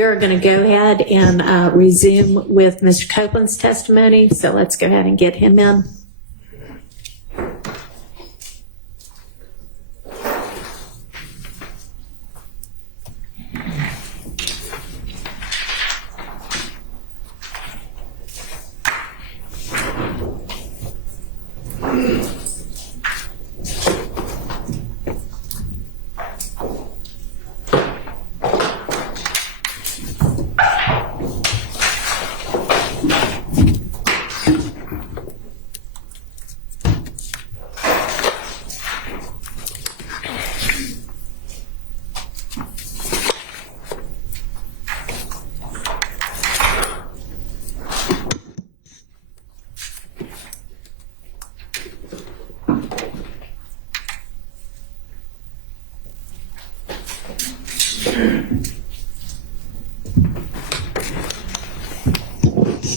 We're going to go ahead and resume with Mr. Copeland's testimony. So let's go ahead and get him in.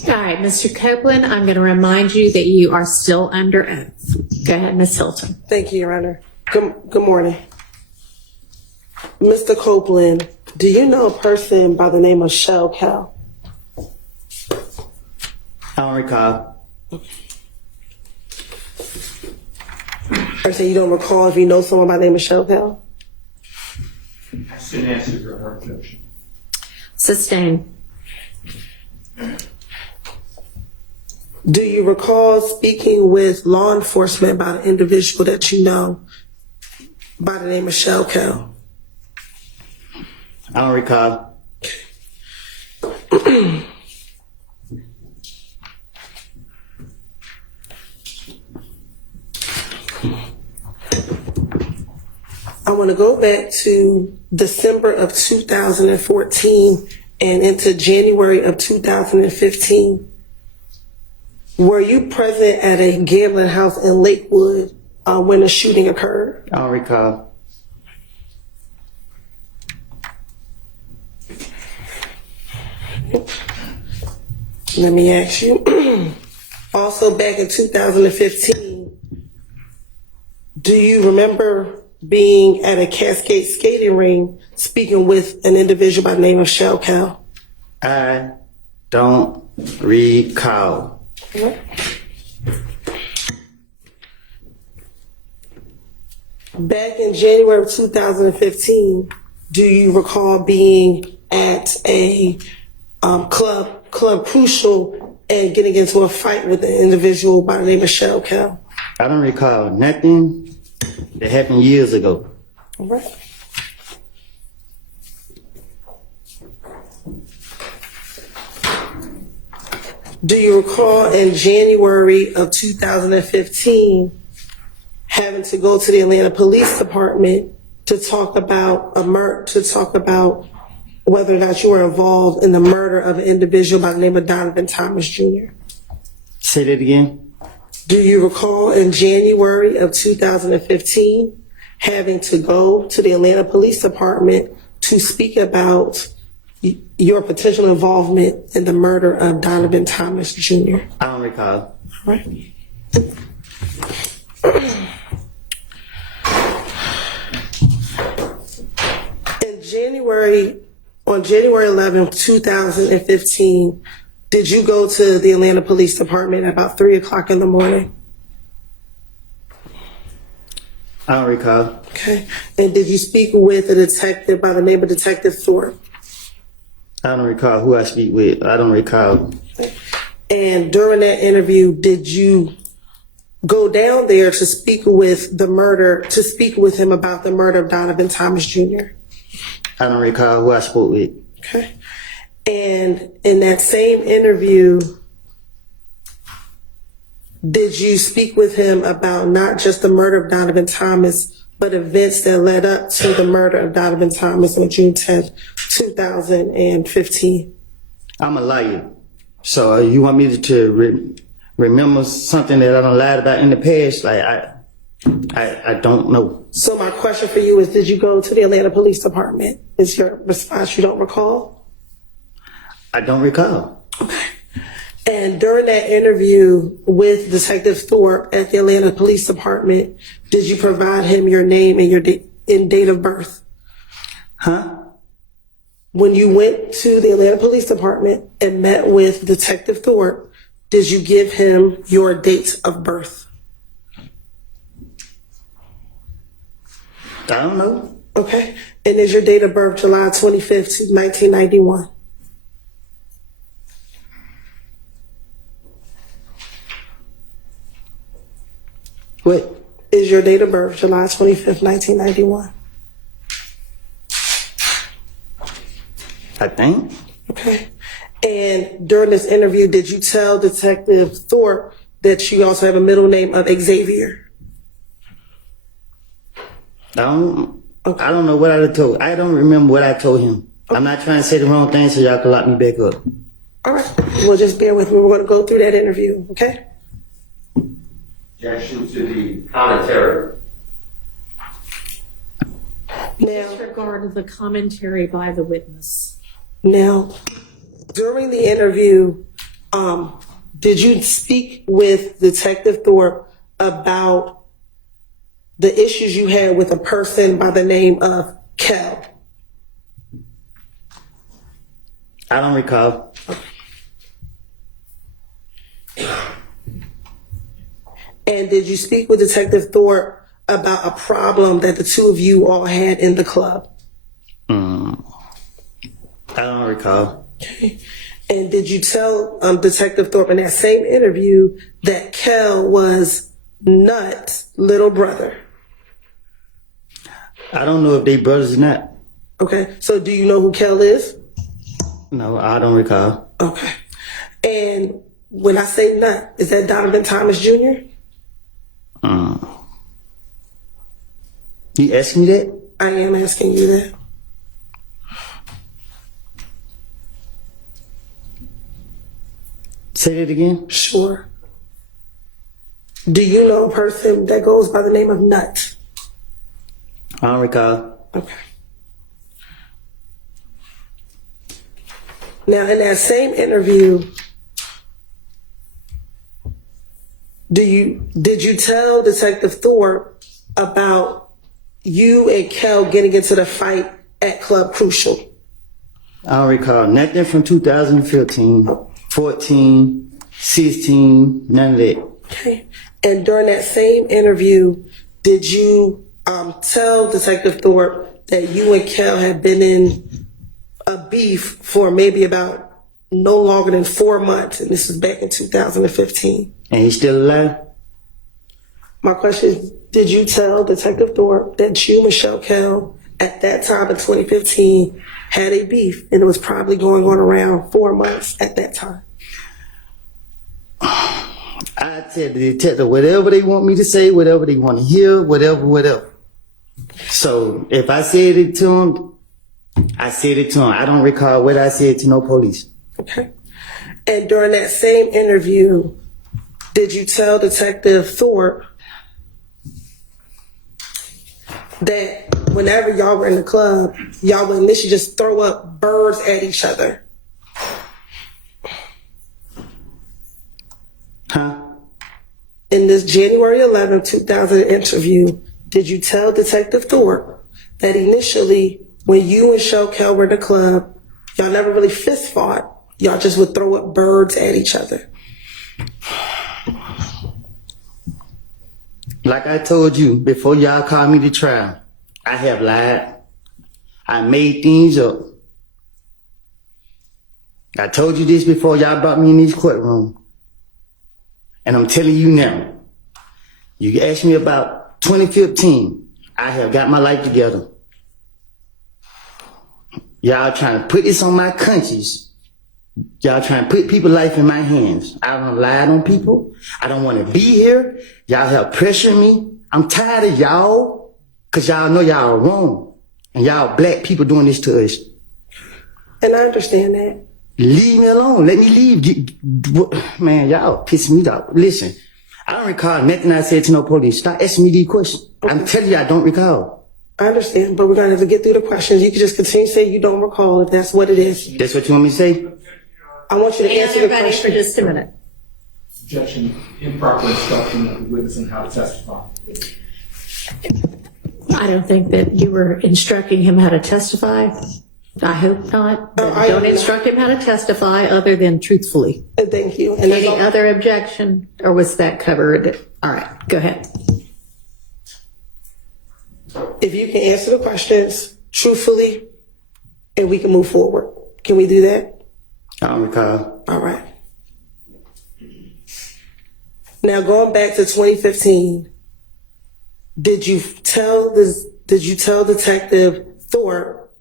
All right, Mr. Copeland, I'm going to remind you that you are still under oath. Go ahead, Ms. Hilton. Thank you, Your Honor. Good morning. Mr. Copeland, do you know a person by the name of Shell Cal? I don't recall. I say you don't recall if you know someone by the name of Shell Cal? I should answer your objection. Sustain. Do you recall speaking with law enforcement about an individual that you know by the name of Shell Cal? I don't recall. I want to go back to December of 2014 and into January of 2015. Were you present at a gambling house in Lakewood when the shooting occurred? I don't recall. Let me ask you. Also back in 2015, do you remember being at a Cascade skating ring speaking with an individual by the name of Shell Cal? I don't recall. Back in January of 2015, do you recall being at a club Crucial and getting into a fight with an individual by the name of Shell Cal? I don't recall nothing that happened years ago. All right. Do you recall in January of 2015 having to go to the Atlanta Police Department to talk about whether or not you were involved in the murder of an individual by the name of Donovan Thomas Jr.? Say that again. Do you recall in January of 2015 having to go to the Atlanta Police Department to speak about your potential involvement in the murder of Donovan Thomas Jr.? I don't recall. All right. On January 11th, 2015, did you go to the Atlanta Police Department at about 3 o'clock in the morning? I don't recall. Okay. And did you speak with a detective by the name of Detective Thorpe? I don't recall who I speak with. I don't recall. And during that interview, did you go down there to speak with him about the murder of Donovan Thomas Jr.? I don't recall who I spoke with. Okay. And in that same interview, did you speak with him about not just the murder of Donovan Thomas, but events that led up to the murder of Donovan Thomas on June 10th, 2015? I'm a liar. So you want me to remember something that I done lied about in the past? Like, I don't know. So my question for you is, did you go to the Atlanta Police Department? Is your response you don't recall? I don't recall. Okay. And during that interview with Detective Thorpe at the Atlanta Police Department, did you provide him your name and your date of birth? Huh? when you went to the Atlanta Police Department and met with Detective Thorpe, did you give him your date of birth? I don't know. Okay. And is your date of birth July 25th, 1991? What? Is your date of birth July 25th, 1991? I think. Okay. And during this interview, did you tell Detective Thorpe that you also have a middle name of Xavier? I don't know what I told. I don't remember what I told him. Okay. I'm not trying to say the wrong thing so y'all can lock me back up. All right. Well, just bear with me. We're going to go through that interview, okay? Objection to the commentary. Now, Disregard the commentary by the witness. Now, during the interview, did you speak with Detective Thorpe about the issues you had with a person by the name of Kel? I don't recall. And did you speak with Detective Thorpe about a problem that the two of you all had in the club? I don't recall. Okay. And did you tell Detective Thorpe in that same interview that Kel was Nut's little brother? I don't know if they brothers or not. Okay. So do you know who Kel is? No, I don't recall. Okay. And when I say Nut, is that Donovan Thomas Jr.? You asking me that? I am asking you that. Say that again? Sure. Do you know a person that goes by the name of Nut? I don't recall. Okay. Now, in that same interview, did you tell Detective Thorpe about you and Kel getting into the fight at Club Crucial? I don't recall nothing from 2015, 14, 16, none of that. Okay. And during that same interview, did you tell Detective Thorpe that you and Kel had been in a beef for maybe about no longer than 4 months, and this was back in 2015? And he's still alive? My question is, did you tell Detective Thorpe that you, Michelle Kel, at that time in 2015, had a beef, and it was probably going on around 4 months at that time? I tell the detective whatever they want me to say, whatever they want to hear, whatever. So if I said it to him, I said it to him. I don't recall what I said to no police. Okay. And during that same interview, did you tell Detective Thorpe that whenever y'all were in the club, y'all would initially just throw up birds at each other? Huh? In this January 11, 2000 interview, did you tell Detective Thorpe that initially when you and Michelle Kel were in the club, y'all never really fist fought, y'all just would throw up birds at each other? Like I told you before y'all called me to trial, I have lied. I made things up. I told you this before y'all brought me in this courtroom. And I'm telling you now, you asked me about 2015. I have got my life together. Y'all trying to put this on my conscience. Y'all trying to put people's life in my hands. I don't lie on people. I don't want to be here. Y'all have pressured me. I'm tired of y'all, because y'all know y'all are wrong. And y'all black people doing this to us. And I understand that. Leave me alone. Let me leave. Man, y'all pissing me off. Listen, I don't recall nothing I said to no police. Stop asking me these questions. Okay. I'm telling you, I don't recall. I understand, but we're going to have to get through the questions. You can just continue to say you don't recall if that's what it is. That's what you want me to say? I want you to answer the Everybody question. for just a minute. Objection, improper instruction of the witness on how to testify. I don't think that you were instructing him how to testify. I hope not. But I don't hope not. instruct him how to testify other than truthfully. Thank you. And Any other objection, or was that covered? All right, go ahead. if you can answer the questions truthfully, and we can move forward. Can we do that? I don't recall. All right. Now going back to 2015, did you tell Detective Thorpe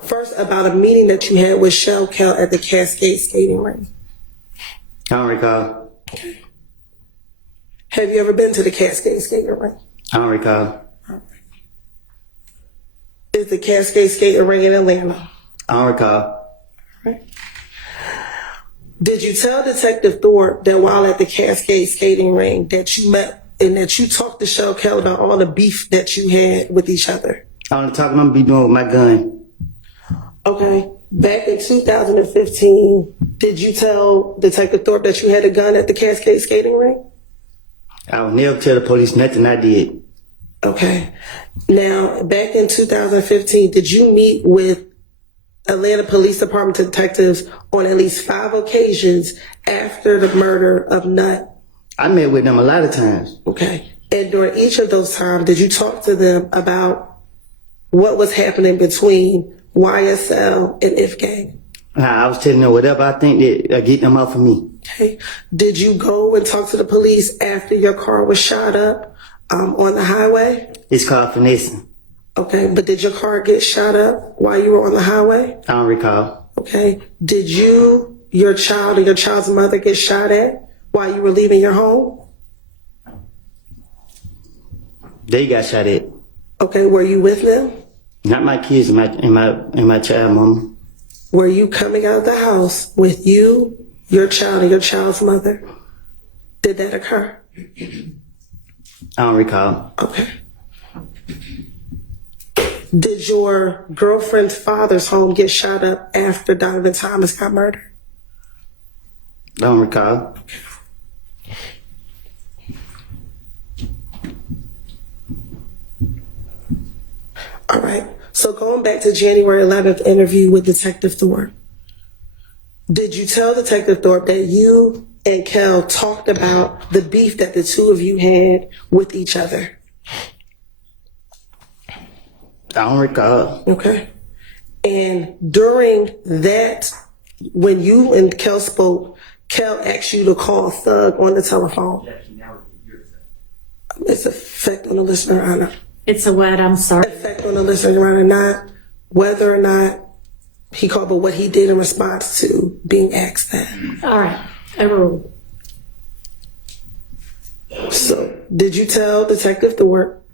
first about a meeting that you had with Shell Cal at the Cascade skating rink? I don't recall. Have you ever been to the Cascade skating rink? I don't recall. Is the Cascade skating rink in Atlanta? I don't recall. Did you tell Detective Thorpe that while at the Cascade skating ring that you met and that you talked to Shell Cal about all the beef that you had with each other? All the talking I'm gonna be doing with my gun. Okay. Back in 2015, did you tell Detective Thorpe that you had a gun at the Cascade skating ring? I would never tell the police nothing I did. Okay. Now, back in 2015, did you meet with Atlanta Police Department detectives on at least 5 occasions after the murder of Nutt? I met with them a lot of times. Okay. And during each of those times, did you talk to them about what was happening between YSL and If Gang? I was telling them whatever I think that get them off of me. Okay. Did you go and talk to the police after your car was shot up on the highway? It's called finessing. Okay. But did your car get shot up while you were on the highway? I don't recall. Okay. Did you, your child, or your child's mother get shot at while you were leaving your home? They got shot at. Okay. Were you with them? Not my kids and my child mama. Were you coming out of the house with you, your child, and your child's mother? Did that occur? I don't recall. Okay. Did your girlfriend's father's home get shot up after Donovan Thomas got murdered? I don't recall. All right. So going back to January 11th interview with Detective Thorpe, did you tell Detective Thorpe that you and Kel talked about the beef that the two of you had with each other? I don't recall. Okay. And during that, when you and Kel spoke, Kel asked you to call Thug on the telephone. It's effect on the listener, Anna. It's a what? I'm sorry. Effect on the listener, Your Honor, not whether or not he called, but what he did in response to being asked that. All right. Overruled. So, did you tell Detective Thorpe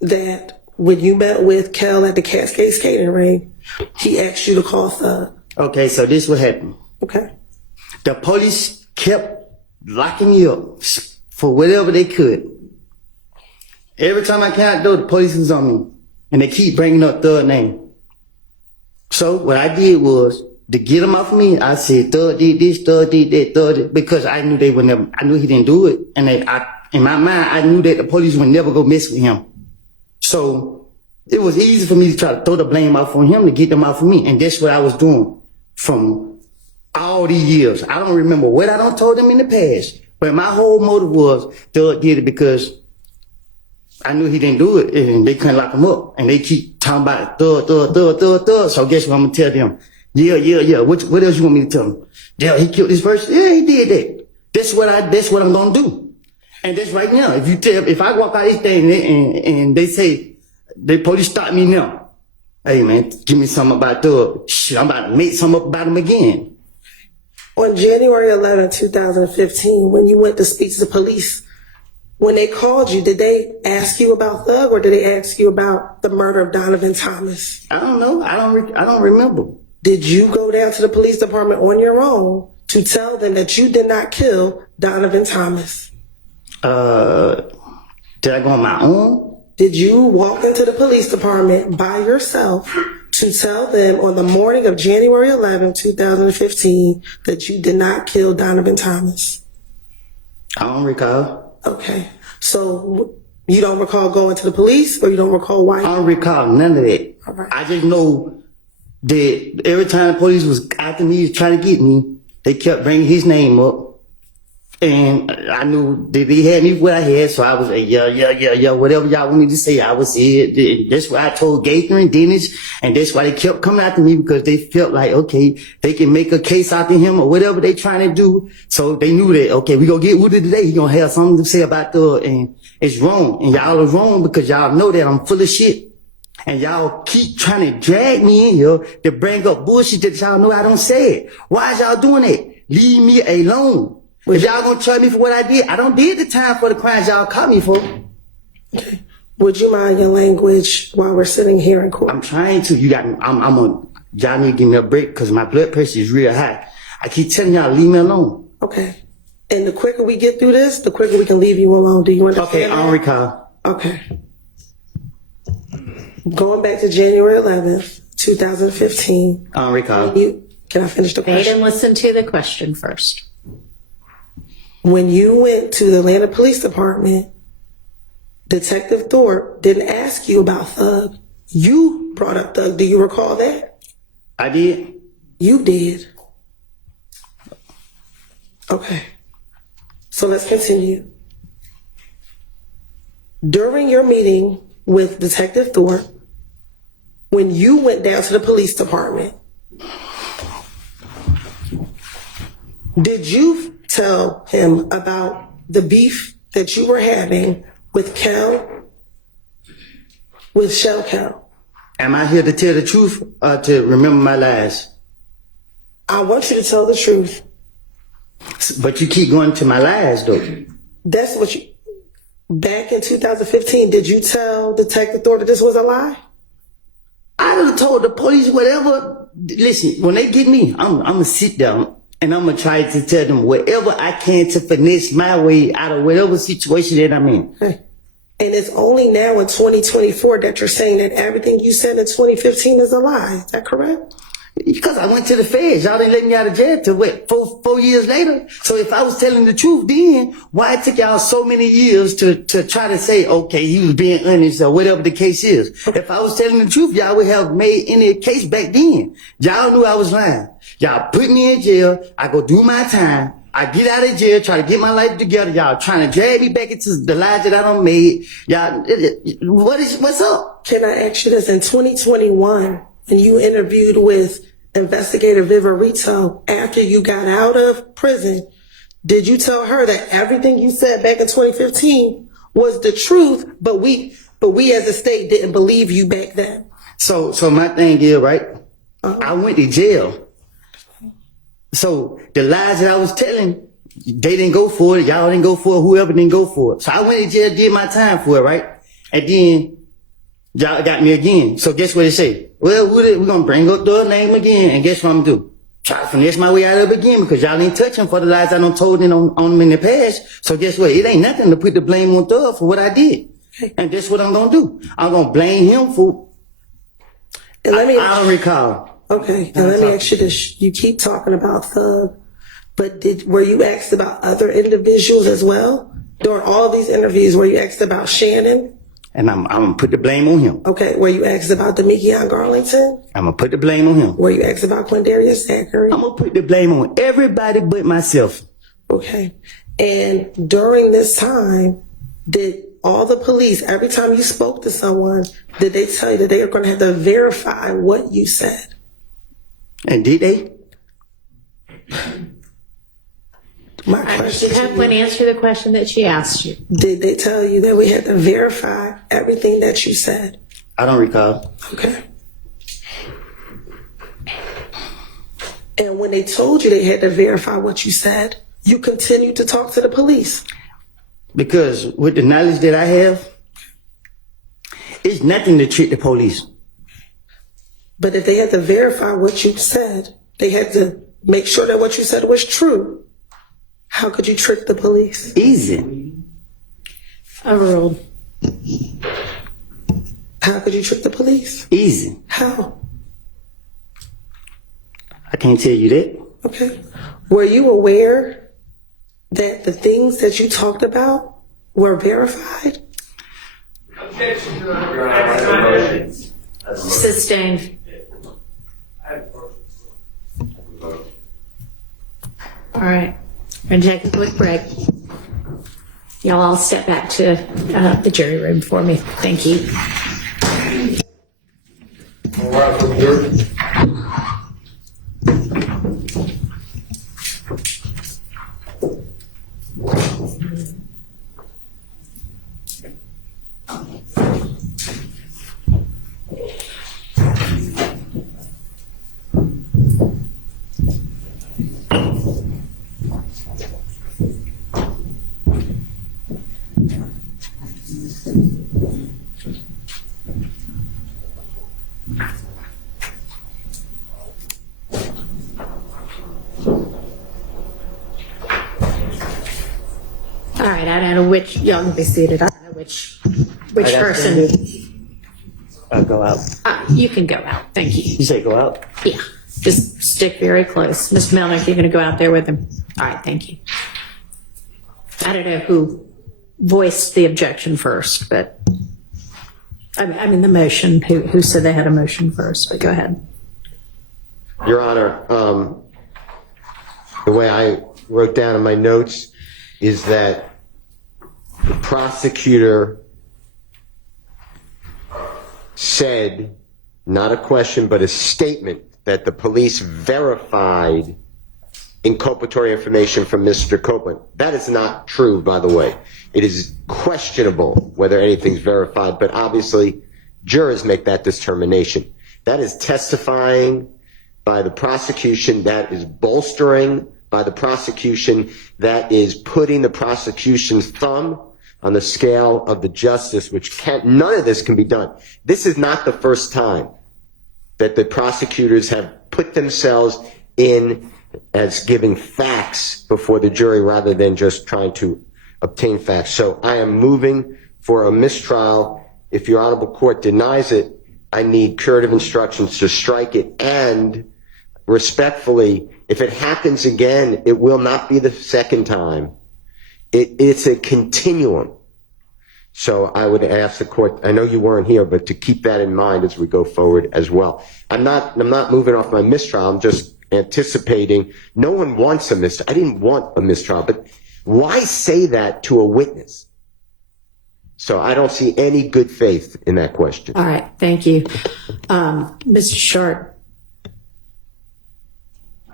that when you met with Kel at the Cascade skating ring, he asked you to call Thug? Okay, so this what happened. Okay. The police kept locking me up for whatever they could. Every time I came out the door, the police was on me. And they keep bringing up Thug's name. So what I did was, to get them off of me, I said, Thug did this, Thug did that, Thug did, because I knew they would never, I knew he didn't do it. And in my mind, I knew that the police would never go mess with him. So it was easy for me to try to throw the blame off on him to get them off of me. And that's what I was doing from all these years. I don't remember what I done told them in the past. But my whole motive was, Thug did it because I knew he didn't do it, and they couldn't lock him up. And they keep talking about Thug. So guess what I'm gonna tell them? Yeah. What else you want me to tell them? Yeah, he killed this person. Yeah, he did that. That's what I'm gonna do. And that's right now. If I walk out this thing and they say, the police stop me now. Hey man, give me something about Thug. Shit, I'm about to make something up about him again. On January 11, 2015, when you went to speak to the police, when they called you, did they ask you about Thug or did they ask you about the murder of Donovan Thomas? I don't know. I don't remember. Did you go down to the police department on your own to tell them that you did not kill Donovan Thomas? Did I go on my own? Did you walk into the police department by yourself to tell them on the morning of January 11, 2015 that you did not kill Donovan Thomas? I don't recall. Okay. So you don't recall going to the police or you don't recall why? I don't recall none of that. All right. I just know that every time the police was after me, trying to get me, they kept bringing his name up. And I knew that they had me what I had, so I was like, yeah, whatever y'all want me to say, I was it. That's why I told Gaither and Dennis, and that's why they kept coming after me, because they felt like, okay, they can make a case out of him or whatever they trying to do. So they knew that, okay, we gonna get Woody today, he gonna have something to say about and it's wrong. And y'all are wrong because y'all know that I'm full of shit. And y'all keep trying to drag me in here to bring up bullshit that y'all know I don't say it. Why is y'all doing that? Leave me alone. If y'all gonna charge me for what I did, I don't did the time for the crimes y'all caught me for. Okay. Would you mind your language while we're sitting here in court? I'm trying to. Y'all need to give me a break because my blood pressure is real high. I keep telling y'all, leave me alone. Okay. And the quicker we get through this, the quicker we can leave you alone. Do you understand? Okay, I don't recall. Okay. Going back to January 11th, 2015. I don't recall. Can I finish the Wait question? and listen to the question first. When you went to the Atlanta Police Department, Detective Thorpe didn't ask you about Thug. You brought up Thug. Do you recall that? I did. You did. Okay. So let's continue. During your meeting with Detective Thorpe, when you went down to the police department, did you tell him about the beef that you were having with Shell Cal? Am I here to tell the truth or to remember my lies? I want you to tell the truth. But you keep going to my lies, though. That's what you... Back in 2015, did you tell Detective Thorpe that this was a lie? I would have told the police whatever. Listen, when they get me, I'm going to sit down and I'm going to try to tell them whatever I can to finesse my way out of whatever situation that I'm in. Okay. And it's only now in 2024 that you're saying that everything you said in 2015 is a lie. Is that correct? Because I went to the feds. Y'all didn't let me out of jail till what, four years later? So if I was telling the truth then, why it took y'all so many years to try to say, okay, he was being honest or whatever the case is? If I was telling the truth, y'all would have made any case back then. Y'all knew I was lying. Y'all put me in jail. I go do my time. I get out of jail, try to get my life together. Y'all trying to drag me back into the lies that I done made. Y'all, what's up? Can I ask you this? In 2021, when you interviewed with Investigator Viverito after you got out of prison, did you tell her that everything you said back in 2015 was the truth, but we as a state didn't believe you back then? So my thing is, right? I went to jail. So the lies that I was telling, they didn't go for it. Y'all didn't go for it. Whoever didn't go for it. So I went to jail, did my time for it, right? And then y'all got me again. So guess what they say? Well, we're going to bring up the name again. And guess what I'm going to do? Try to finesse my way out of it again because y'all ain't touching for the lies I done told on them in the past. So guess what? It ain't nothing to put the blame on Thug for what I did. And that's what I'm going to do. I'm going to blame him for... And I don't recall. Okay, and let me ask you this. You keep talking about Thug, but were you asked about other individuals as well? During all these interviews, were you asked about Shannon? And I'm going to put the blame on him. Okay, were you asked about Demekion Garlington? I'm going to put the blame on him. Were you asked about Quindarius Zachary? I'm going to put the blame on everybody but myself. Okay, and during this time, did all the police, every time you spoke to someone, did they tell you that they are going to have to verify what you said? And did they? My question Have one answer the question that she asked you. Did they tell you that we had to verify everything that you said? I don't recall. Okay. And when they told you they had to verify what you said, you continued to talk to the police. Because with the knowledge that I have, it's nothing to trick the police. But if they had to verify what you said, they had to make sure that what you said was true. How could you trick the police? Easy. Overruled. How could you trick the police? Easy. How? I can't tell you that. Okay. Were you aware that the things that you talked about were verified? Objections. Sustained. All right. We're going to take a quick break. Y'all all step back to the jury room for me. Thank you. All right, from here. All right. I don't know which, y'all can be seated. I don't know which person. Go out. You can go out. Thank you. You say go out? Yeah. Just stick very close. Mr. Melnick, you're going to go out there with him. All right. Thank you. I don't know who voiced the objection first, but I mean the motion. Who said they had a motion first? But go ahead. Your Honor, the way I wrote down in my notes is that the prosecutor said, not a question, but a statement that the police verified inculpatory information from Mr. Copeland. That is not true, by the way. It is questionable whether anything's verified, but obviously jurors make that determination. That is testifying by the prosecution, that is bolstering by the prosecution, that is putting the prosecution's thumb on the scale of the justice, none of this can be done. This is not the first time that the prosecutors have put themselves in as giving facts before the jury rather than just trying to obtain facts. So I am moving for a mistrial. If your honorable court denies it, I need curative instructions to strike it, and respectfully, if it happens again, it will not be the second time. It's a continuum. So I would ask the court, I know you weren't here, but to keep that in mind as we go forward as well. I'm not moving off my mistrial. I'm just anticipating. No one wants a mistrial. I didn't want a mistrial, but why say that to a witness? So I don't see any good faith in that question. All right. Thank you. Mr. Sharp.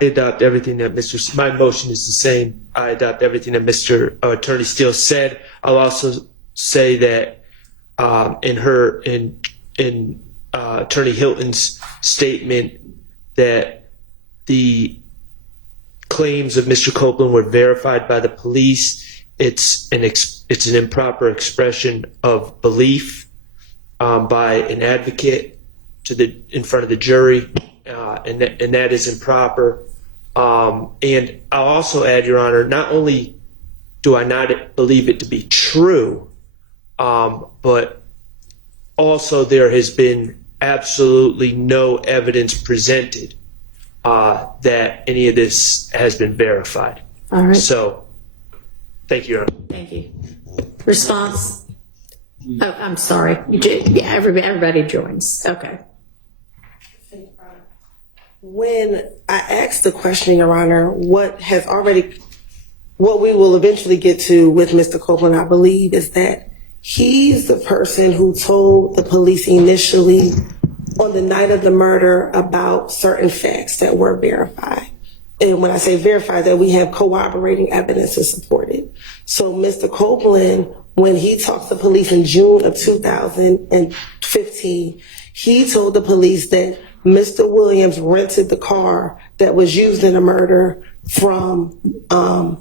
I adopt everything that my motion is the same. I adopt everything that Mr. Attorney Steele said. I'll also say that in Attorney Hilton's statement that the claims of Mr. Copeland were verified by the police. It's an improper expression of belief by an advocate in front of the jury, and that is improper. And I'll also add, Your Honor, not only do I not believe it to be true, but also there has been absolutely no evidence presented that any of this has been verified. All right. So, thank you, Your Honor. Thank you. Response? Oh, I'm sorry. Yeah, everybody joins. Okay. When I asked the question, Your Honor, what we will eventually get to with Mr. Copeland, I believe, is that he's the person who told the police initially on the night of the murder about certain facts that were verified. And when I say verified, that we have corroborating evidence to support it. So Mr. Copeland, when he talked to police in June of 2015, he told the police that Mr. Williams rented the car that was used in the murder from...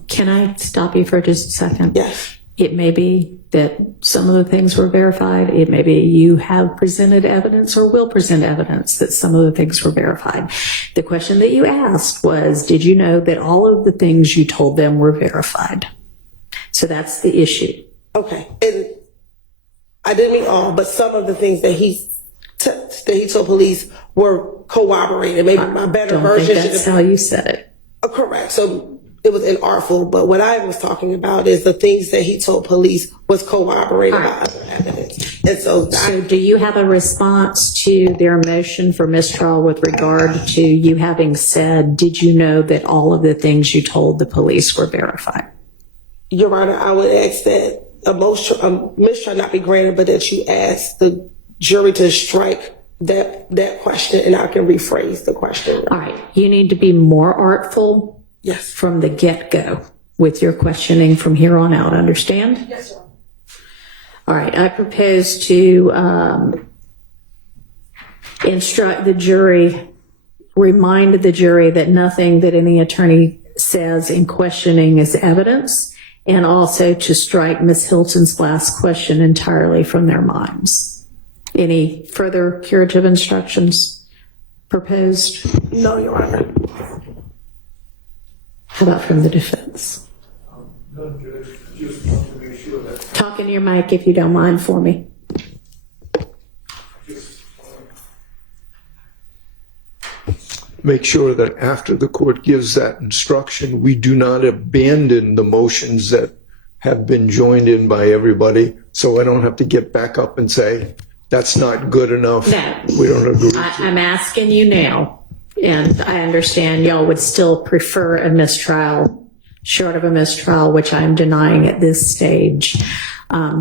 Can I stop you for just a second? Yes. It may be that some of the things were verified. It may be you have presented evidence or will present evidence that some of the things were verified. The question that you asked was, did you know that all of the things you told them were verified? So that's the issue. Okay. And I didn't mean all, but some of the things that he told police were corroborated. Maybe my better version. That's how you said it. Correct. So it was inartful, but what I was talking about is the things that he told police was corroborated by other evidence. And so, So do you have a response to their motion for mistrial with regard to you having said, did you know that all of the things you told the police were verified? Your Honor, I would ask that a mistrial not be granted, but that you ask the jury to strike that question, and I can rephrase the question. All right, you need to be more artful Yes. from the get-go with your questioning from here on out, understand? Yes, sir. All right, I propose to instruct the jury, remind the jury that nothing that any attorney says in questioning is evidence, and also to strike Ms. Hilton's last question entirely from their minds. Any further curative instructions proposed? No, Your Honor. How about from the defense? No, Judge, just want to make sure that Talk into your mic if you don't mind for me. Make sure that after the court gives that instruction, we do not abandon the motions that have been joined in by everybody, so I don't have to get back up and say, that's not good enough. No. We don't agree. I'm asking you now, and I understand y'all would still prefer a mistrial, short of a mistrial, which I'm denying at this stage.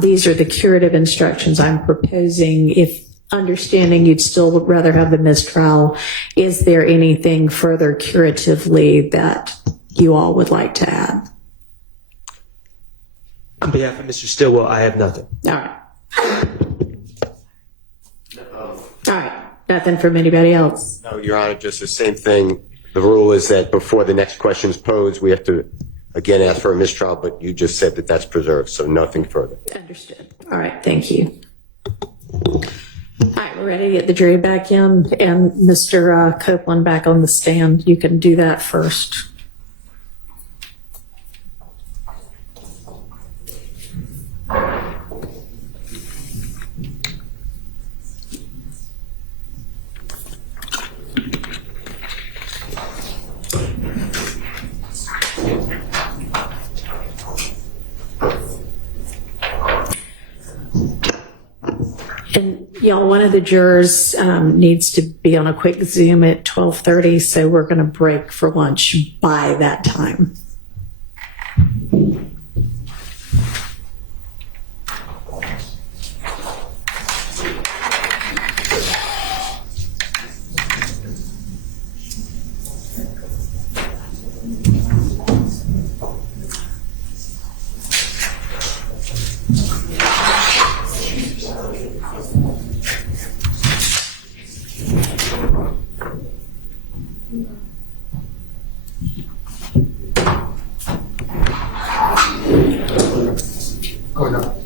These are the curative instructions I'm proposing. If understanding you'd still rather have the mistrial, is there anything further curatively that you all would like to add? On behalf of Mr. Stillwell, I have nothing. All right. All right. Nothing from anybody else. No, Your Honor, just the same thing. The rule is that before the next question is posed, we have to again ask for a mistrial, but you just said that that's preserved, so nothing further. Understood. All right. Thank you. All right. We're ready to get the jury back in, and Mr. Copeland back on the stand. You can do that first. And y'all, one of the jurors needs to be on a quick Zoom at 12:30, so we're going to break for lunch by that time. going up.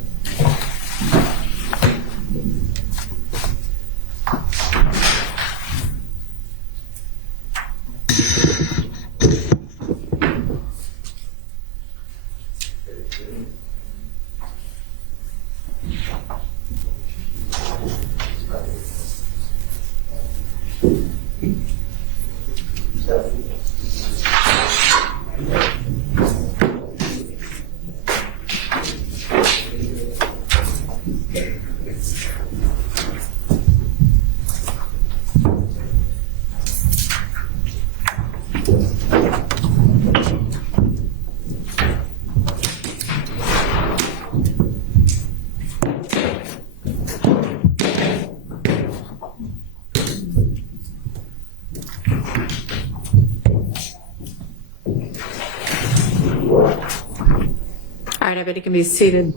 All right, everybody can be seated.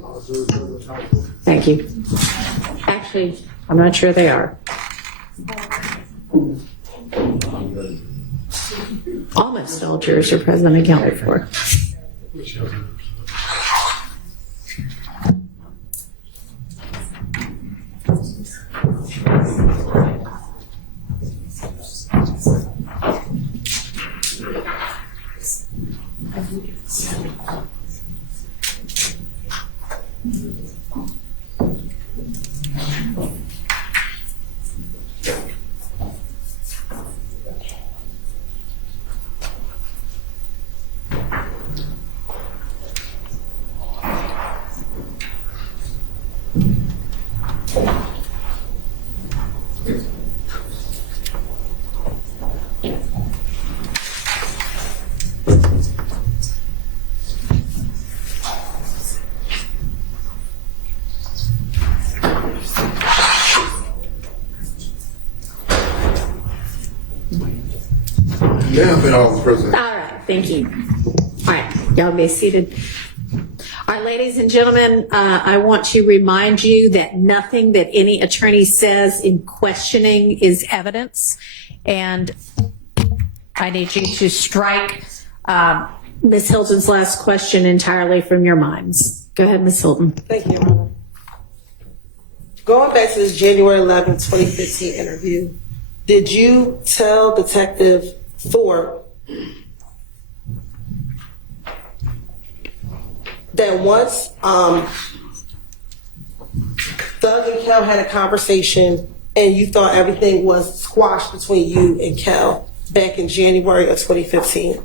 Thank you. Actually, I'm not sure they are. Almost all jurors are present and accounted for. Yeah, but all the president. All right, thank you. All right, y'all be seated. All right, ladies and gentlemen, I want to remind you that nothing that any attorney says in questioning is evidence. And I need you to strike Ms. Hilton's last question entirely from your minds. Go ahead, Ms. Hilton. Thank you, Your Honor. Going back to this January 11, 2015 interview, did you tell Detective Thorpe that once Thug and Kel had a conversation and you thought everything was squashed between you and Kel back in January of 2015?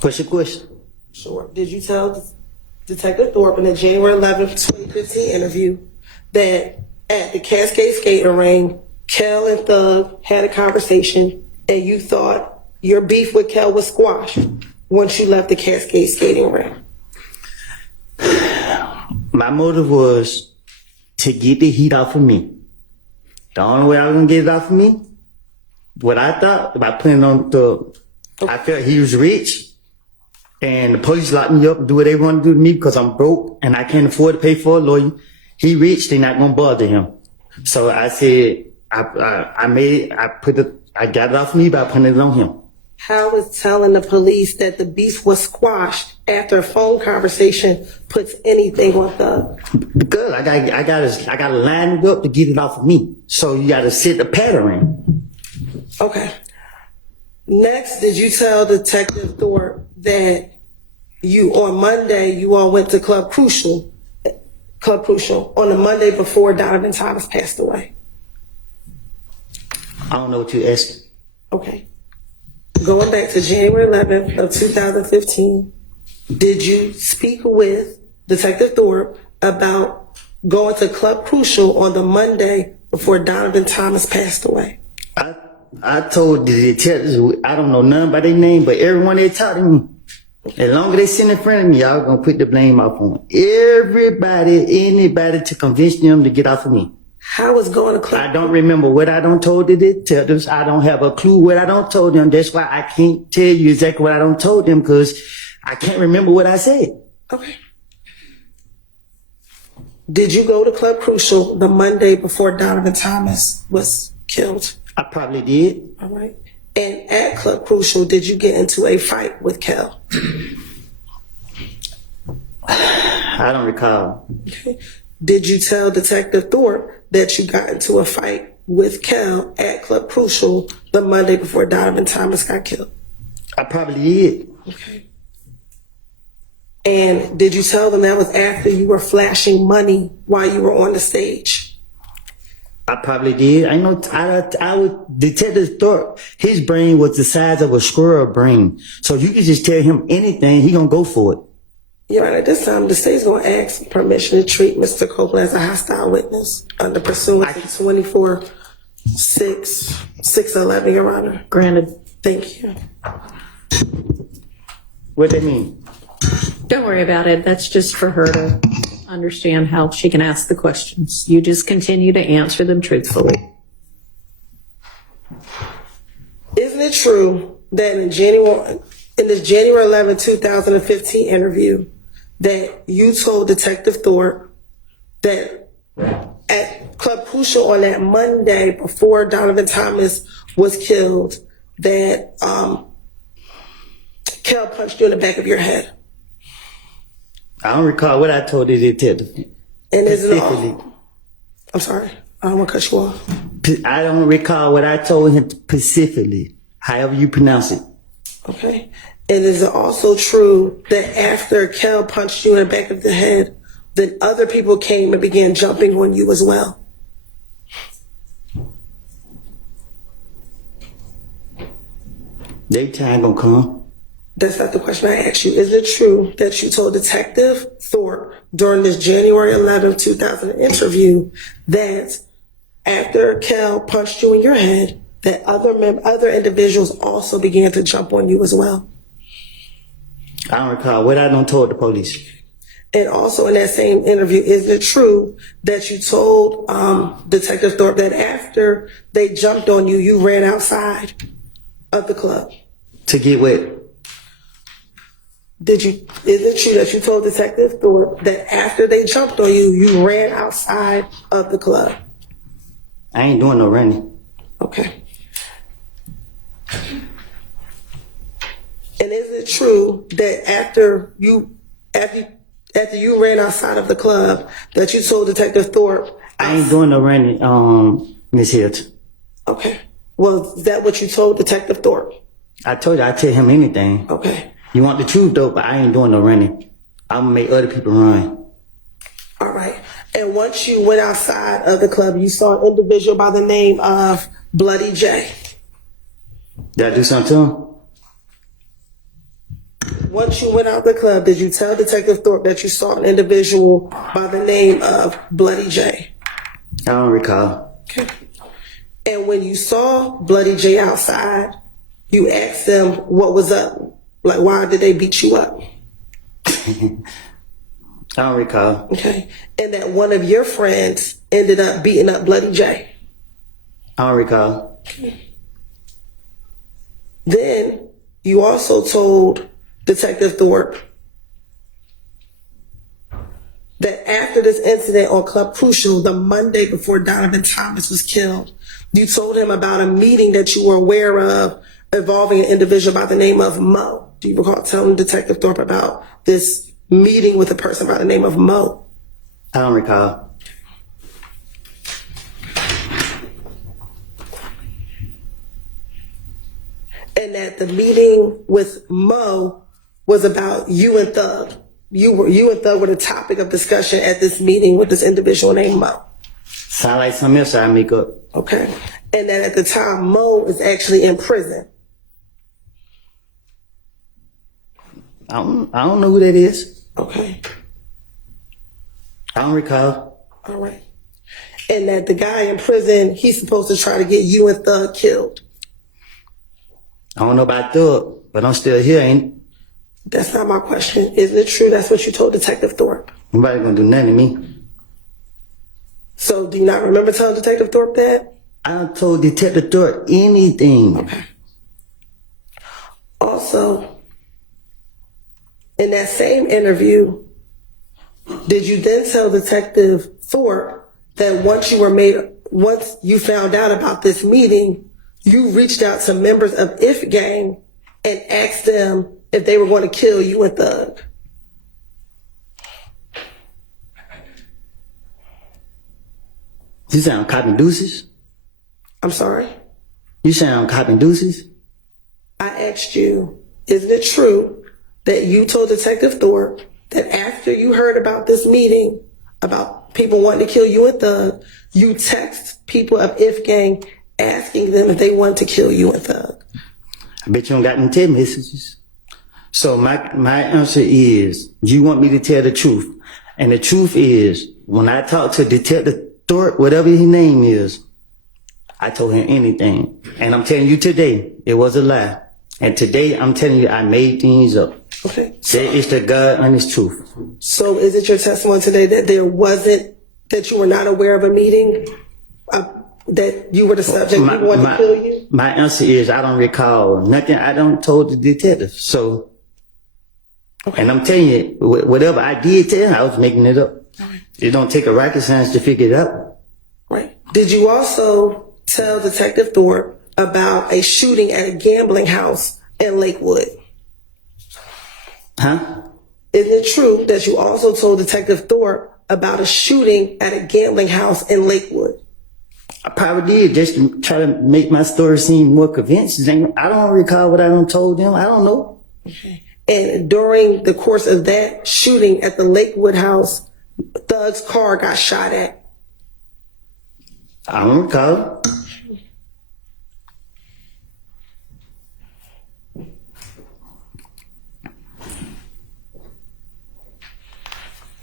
What's your question? Sure. Did you tell Detective Thorpe in the January 11, 2015 interview that at the Cascade skating ring, Kel and Thug had a conversation and you thought your beef with Kel was squashed once you left the Cascade skating ring? My motive was to get the heat off of me. The only way I was gonna get it off of me, what I thought about putting on the, I felt he was rich, and the police locked me up and do what they want to do to me because I'm broke and I can't afford to pay for a lawyer. He rich, they're not gonna bother him. So I said, I got it off of me by putting it on him. How is telling the police that the beef was squashed after a phone conversation puts anything on Thug? Because I gotta line it up to get it off of me. So you gotta set the pattern. Okay. Next, did you tell Detective Thorpe that on Monday you all went to Club Crucial on the Monday before Donovan Thomas passed away? I don't know what you're asking. Okay. Going back to January 11th of 2015, did you speak with Detective Thorpe about going to Club Crucial on the Monday before Donovan Thomas passed away? I told the detectives, I don't know none by their name, but everyone they talked to me, as long as they sit in front of me, y'all gonna put the blame off on anybody to convince them to get off of me. How is going to Club? I don't remember what I don't told the detectives. I don't have a clue what I don't told them. That's why I can't tell you exactly what I don't told them, because I can't remember what I said. Okay. Did you go to Club Crucial the Monday before Donovan Thomas was killed? I probably did. All right. And at Club Crucial, did you get into a fight with Kel? I don't recall. Okay. Did you tell Detective Thorpe that you got into a fight with Kel at Club Crucial the Monday before Donovan Thomas got killed? I probably did. Okay. And did you tell them that was after you were flashing money while you were on the stage? I probably did. I know. I would. Detective Thorpe, his brain was the size of a squirrel brain. So you could just tell him anything, he gonna go for it. Your Honor, at this time, the state's going to ask permission to treat Mr. Copeland as a hostile witness under pursuant to 24-6-611, Your Honor. Granted. Thank you. What that mean? Don't worry about it. That's just for her to understand how she can ask the questions. You just continue to answer them truthfully. Isn't it true that in this January 11, 2015 interview, that you told Detective Thorpe that at Club Crucial on that Monday before Donovan Thomas was killed, that Kel punched you in the back of your head? I don't recall what I told the detective. And is it all? I'm sorry, I don't want to cut you off. I don't recall what I told him specifically, however you pronounce it. Okay. And is it also true that after Kel punched you in the back of the head, then other people came and began jumping on you as well? Their time gonna come. That's not the question I asked you. Is it true that you told Detective Thorpe during this January 11, 2000 interview that after Kel punched you in your head, that other individuals also began to jump on you as well? I don't recall what I done told the police. And also in that same interview, is it true that you told Detective Thorpe that after they jumped on you, you ran outside of the club? To get what? Is it true that you told Detective Thorpe that after they jumped on you, you ran outside of the club? I ain't doing no running. Okay. And is it true that after you ran outside of the club, that you told Detective Thorpe? I ain't doing no running, Miss Hilton. Okay. Well, is that what you told Detective Thorpe? I told you I'd tell him anything. Okay. You want the truth though, but I ain't doing no running. I'm gonna make other people run. All right. And once you went outside of the club, you saw an individual by the name of Bloody J. Did I do something to him? Once you went out the club, did you tell Detective Thorpe that you saw an individual by the name of Bloody J? I don't recall. Okay. And when you saw Bloody J outside, you asked them what was up. Like, why did they beat you up? I don't recall. Okay. And that one of your friends ended up beating up Bloody J. I don't recall. Then you also told Detective Thorpe that after this incident on Club Crucial, the Monday before Donovan Thomas was killed, you told him about a meeting that you were aware of involving an individual by the name of Mo. Do you recall telling Detective Thorpe about this meeting with a person by the name of Mo? I don't recall. And that the meeting with Mo was about you and Thug. You and Thug were the topic of discussion at this meeting with this individual named Mo. Sound like something else I make up. Okay. And that at the time, Mo is actually in prison. I don't know who that is. Okay. I don't recall. All right. And that the guy in prison, he's supposed to try to get you and Thug killed. I don't know about Thug, but I'm still here, ain't That's not my question. Isn't it true that's what you told Detective Thorpe? nobody gonna do nothing to me. So do you not remember telling Detective Thorpe that? I done told Detective Thorpe anything. Okay. Also, in that same interview, did you then tell Detective Thorpe that once you found out about this meeting, you reached out to members of If Gang and asked them if they were going to kill you and Thug? You sound copping deuces? I'm sorry? You sound copping deuces? I asked you, isn't it true that you told Detective Thorpe that after you heard about this meeting about people wanting to kill you and Thug, you text people of If Gang asking them if they wanted to kill you and Thug? I bet you don't got them text messages. So my answer is, you want me to tell the truth. And the truth is, when I talked to Detective Thorpe, whatever his name is, I told him anything. And I'm telling you today, it was a lie. And today, I'm telling you, I made things up. Okay. That is the God honest truth. So is it your testimony today that that you were not aware of a meeting, that you were the subject, you wanted to kill you? My answer is, I don't recall nothing. I don't told the detective. So, okay. And I'm telling you, whatever I did tell him, I was making it up. Right. It don't take a rocket science to figure it out. Right. Did you also tell Detective Thorpe about a shooting at a gambling house in Lakewood? Huh? Isn't it true that you also told Detective Thorpe about a shooting at a gambling house in Lakewood? I probably did, just to try to make my story seem more convincing. I don't recall what I done told them. I don't know. Okay. And during the course of that shooting at the Lakewood house, Thug's car got shot at. I don't recall.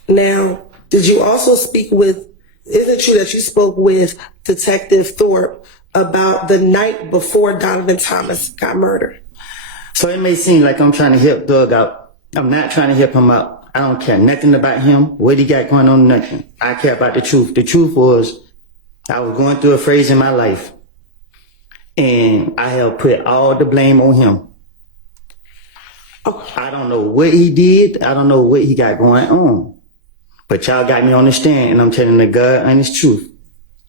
Now, did you also speak with, is it true that you spoke with Detective Thorpe about the night before Donovan Thomas got murdered? So it may seem like I'm trying to help Doug out. I'm not trying to help him out. I don't care nothing about him, what he got going on, nothing. I care about the truth. The truth was, I was going through a phase in my life, and I have put all the blame on him. I don't know what he did. I don't know what he got going on. But y'all got me on the stand, and I'm telling the God honest truth.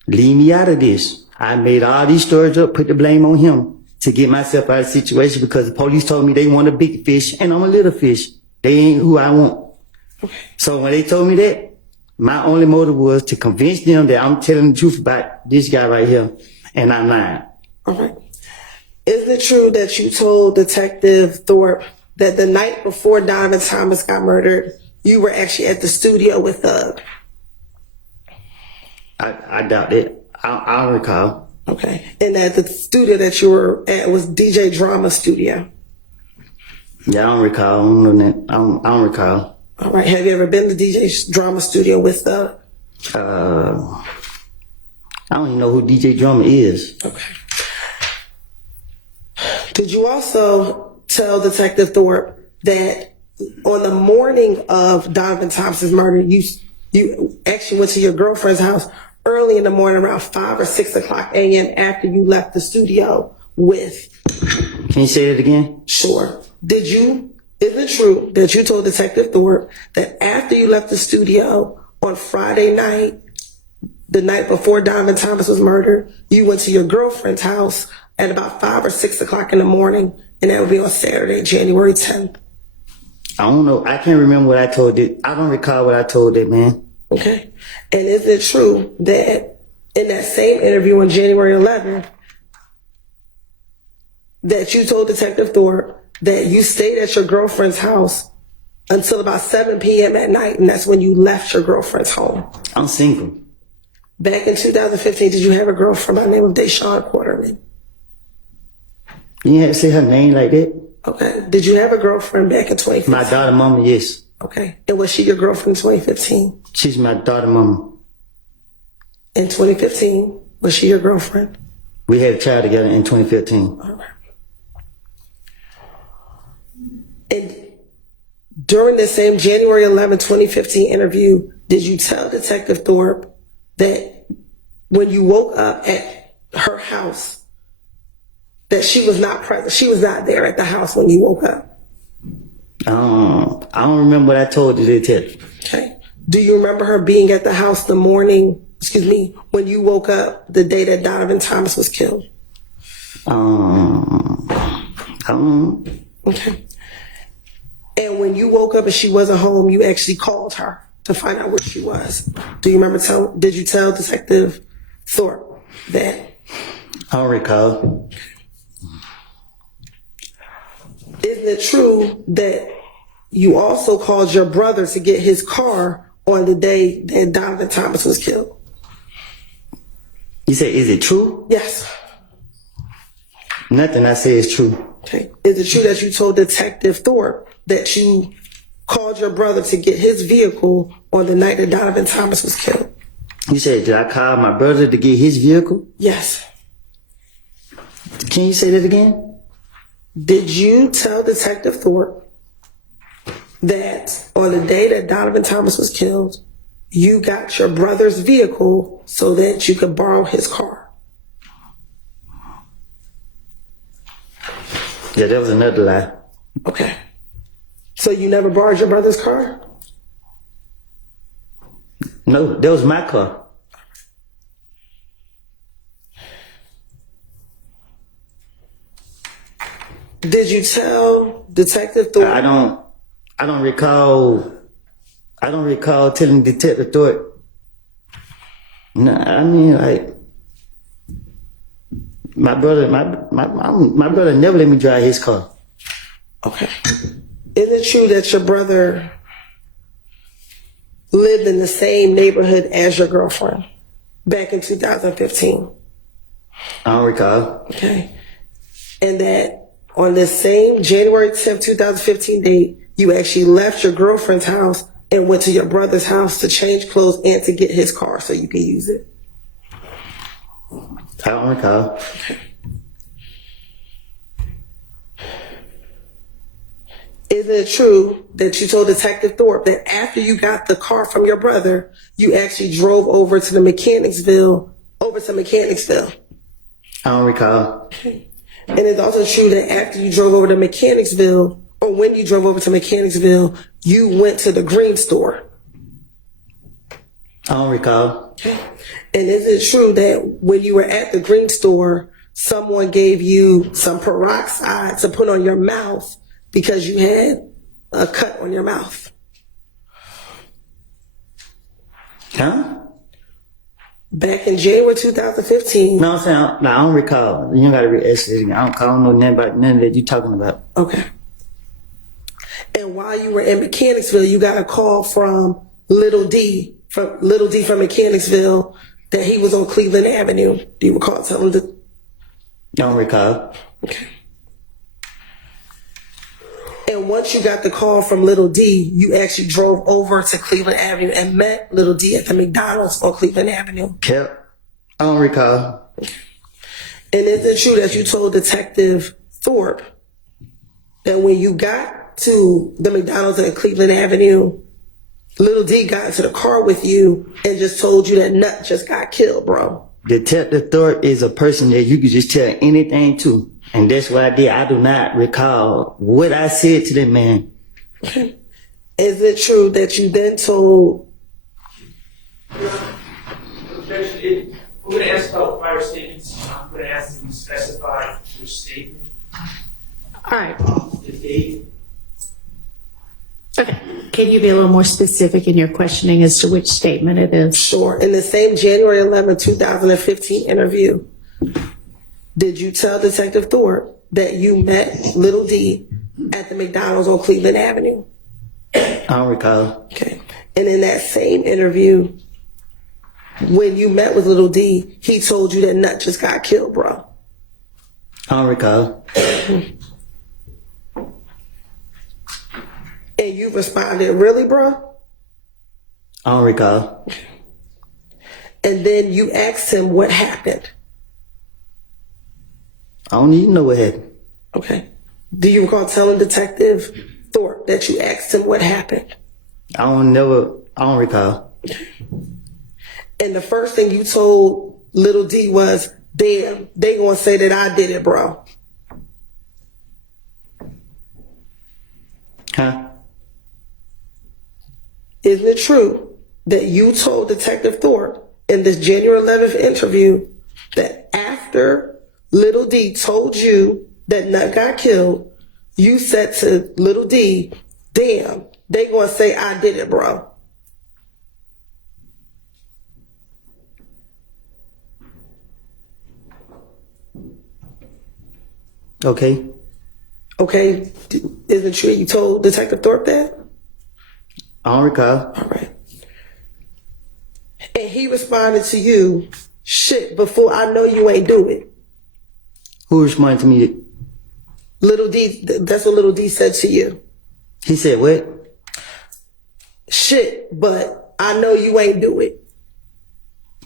Leave me out of this. I made all these stories up, put the blame on him to get myself out of the situation because the police told me they want a big fish, and I'm a little fish. They ain't who I want. So when they told me that, my only motive was to convince them that I'm telling the truth about this guy right here, and I'm lying. All right. Is it true that you told Detective Thorpe that the night before Donovan Thomas got murdered, you were actually at the studio with Thug? I doubt it. I don't recall. Okay. And that the studio that you were at was DJ Drama Studio? Yeah, I don't recall. I don't know that. I don't recall. All right. Have you ever been to DJ Drama Studio with Thug? I don't even know who DJ Drummer is. Okay. Did you also tell Detective Thorpe that on the morning of Donovan Thompson's murder, you actually went to your girlfriend's house early in the morning around 5 or 6 o'clock a.m. after you left the studio with... Can you say it again? Sure. Is it true that you told Detective Thorpe that after you left the studio on Friday night, the night before Donovan Thomas was murdered, you went to your girlfriend's house at about 5 or 6 o'clock in the morning, and that would be on Saturday, January 10th? I don't know. I can't remember what I told it. I don't recall what I told that man. Okay. And is it true that in that same interview on January 11th, that you told Detective Thorpe that you stayed at your girlfriend's house until about 7 p.m. at night, and that's when you left your girlfriend's home? I'm single. Back in 2015, did you have a girlfriend by the name of Deshawn Quarterman? You have to say her name like that? Okay. Did you have a girlfriend back in 2015? My daughter mama, yes. Okay. And was she your girlfriend in 2015? She's my daughter mama. In 2015, was she your girlfriend? We had a child together in 2015. All right. And during the same January 11, 2015 interview, did you tell Detective Thorpe that when you woke up at her house, that she was not present, she was not there at the house when you woke up? I don't remember what I told the detective. Okay. Do you remember her being at the house when you woke up the day that Donovan Thomas was killed? Okay. And when you woke up and she wasn't home, you actually called her to find out where she was. Do you remember did you tell Detective Thorpe that? I don't recall. Isn't it true that you also called your brother to get his car on the day that Donovan Thomas was killed? You say, is it true? Yes. Nothing I say is true. Okay. Is it true that you told Detective Thorpe that you called your brother to get his vehicle on the night that Donovan Thomas was killed? You said, did I call my brother to get his vehicle? Yes. Can you say that again? Did you tell Detective Thorpe that on the day that Donovan Thomas was killed, you got your brother's vehicle so that you could borrow his car? Yeah, that was another lie. Okay. So you never borrowed your brother's car? No, that was my car. Did you tell Detective Thorpe? I don't recall telling Detective Thorpe. No, I mean, like, my brother never let me drive his car. Okay. Is it true that your brother lived in the same neighborhood as your girlfriend back in 2015? I don't recall. Okay. And that on the same January 10th, 2015 date, you actually left your girlfriend's house and went to your brother's house to change clothes and to get his car so you can use it? I don't recall. Okay. Isn't it true that you told Detective Thorpe that after you got the car from your brother, you actually drove over to Mechanicsville? I don't recall. And it's also true that after you drove over to Mechanicsville, or when you drove over to Mechanicsville, you went to the green store. I don't recall. And is it true that when you were at the green store, someone gave you some peroxide to put on your mouth because you had a cut on your mouth? Huh? Back in January 2015. No, I'm saying, I don't recall. You don't gotta re-ask it again. I don't know nothing about none that you talking about. Okay. And while you were in Mechanicsville, you got a call from Little D from Mechanicsville that he was on Cleveland Avenue. Do you recall telling him? Don't recall. Okay. And once you got the call from Little D, you actually drove over to Cleveland Avenue and met Little D at the McDonald's on Cleveland Avenue. I don't recall. And is it true that you told Detective Thorpe that when you got to the McDonald's at Cleveland Avenue, Little D got into the car with you and just told you that Nut just got killed, bro? Detective Thorpe is a person that you can just tell anything to. And that's what I did. I do not recall what I said to that man. Okay. Is it true that you then told... Objection. We're going to ask about prior statements. I'm going to ask them to specify your statement. All right. The date. Okay. Can you be a little more specific in your questioning as to which statement it is? Sure. In the same January 11, 2015 interview, did you tell Detective Thorpe that you met Little D at the McDonald's on Cleveland Avenue? I don't recall. Okay. And in that same interview, when you met with Little D, he told you that Nut just got killed, bro? I don't recall. And you responded, really, bro? I don't recall. And then you asked him what happened. I don't even know what happened. Okay. Do you recall telling Detective Thorpe that you asked him what happened? I don't recall. And the first thing you told Little D was, damn, they gonna say that I did it, bro. Huh? Isn't it true that you told Detective Thorpe in this January 11th interview that after Little D told you that Nut got killed, you said to Little D, damn, they gonna say I did it, bro? Okay. Okay, isn't it true you told Detective Thorpe that? I don't recall. All right. And he responded to you, shit, before I know you ain't do it. Who responded to me? Little D, that's what Little D said to you. He said what? Shit, but I know you ain't do it.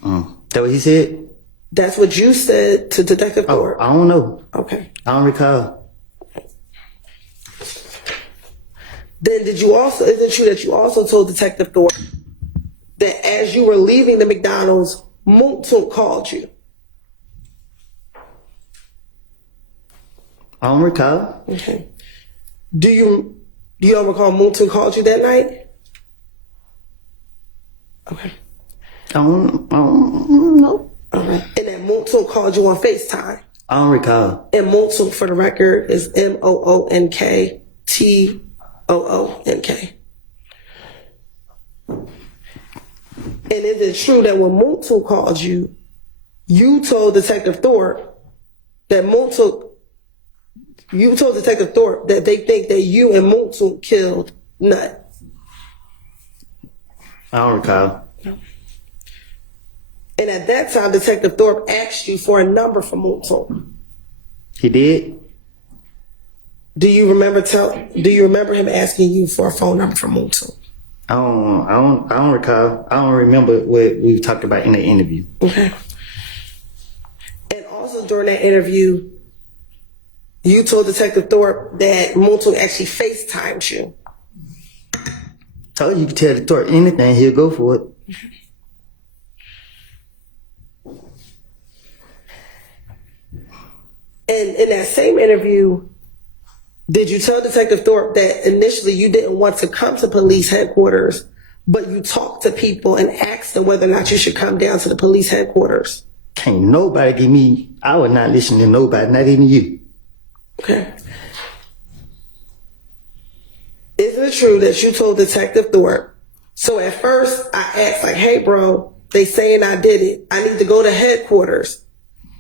That what he said? That's what you said to Detective Thorpe. I don't know. Okay. I don't recall. Then is it true that you also told Detective Thorpe that as you were leaving the McDonald's, Moontoon called you? I don't recall. Okay. Do you don't recall Moontoon called you that night? Okay. I don't know. All right. And that Moontoon called you on FaceTime? I don't recall. And Moontoon, for the record, is MOONKTOONK. And is it true that when Moontoon called you, you told Detective Thorpe that they think that you and Moontoon killed Nut? I don't recall. And at that time, Detective Thorpe asked you for a number from Moontoon. He did? Do you remember him asking you for a phone number from Moontoon? I don't recall. I don't remember what we talked about in the interview. Okay. And also during that interview, You told Detective Thorpe that Moonton actually FaceTimed you. Told you could tell the Thorpe anything, he'll go for it. And in that same interview, did you tell Detective Thorpe that initially you didn't want to come to police headquarters, but you talked to people and asked them whether or not you should come down to the police headquarters? Can't nobody give me, I would not listen to nobody, not even you. Okay. Isn't it true that you told Detective Thorpe? So at first I asked like, hey bro, they saying I did it. I need to go to headquarters.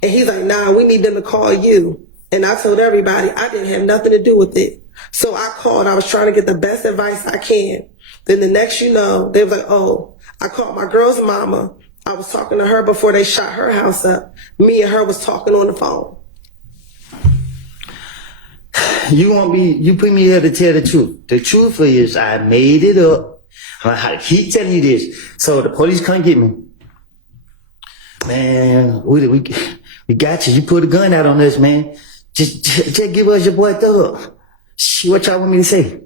And he's like, nah, we need them to call you. And I told everybody I didn't have nothing to do with it. So I called, I was trying to get the best advice I can. Then the next you know, they was like, oh, I called my girl's mama. I was talking to her before they shot her house up. Me and her was talking on the phone. You put me here to tell the truth. The truth is I made it up. I keep telling you this. So the police can't get me. Man, we got you. You put a gun out on us, man. Just give us your boy Thug. What y'all want me to say?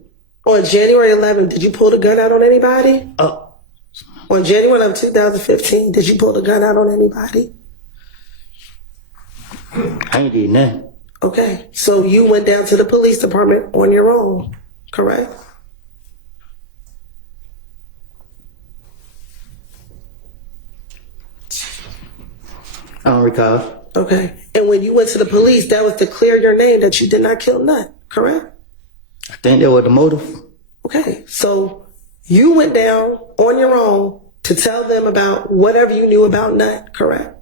On January 11th, did you pull the gun out on anybody? On January 11th, 2015, did you pull the gun out on anybody? I ain't did nothing. Okay, so you went down to the police department on your own, correct? I don't recall. Okay, and when you went to the police, that was to clear your name that you did not kill Nut, correct? I think that was the motive. Okay, so you went down on your own to tell them about whatever you knew about Nut, correct?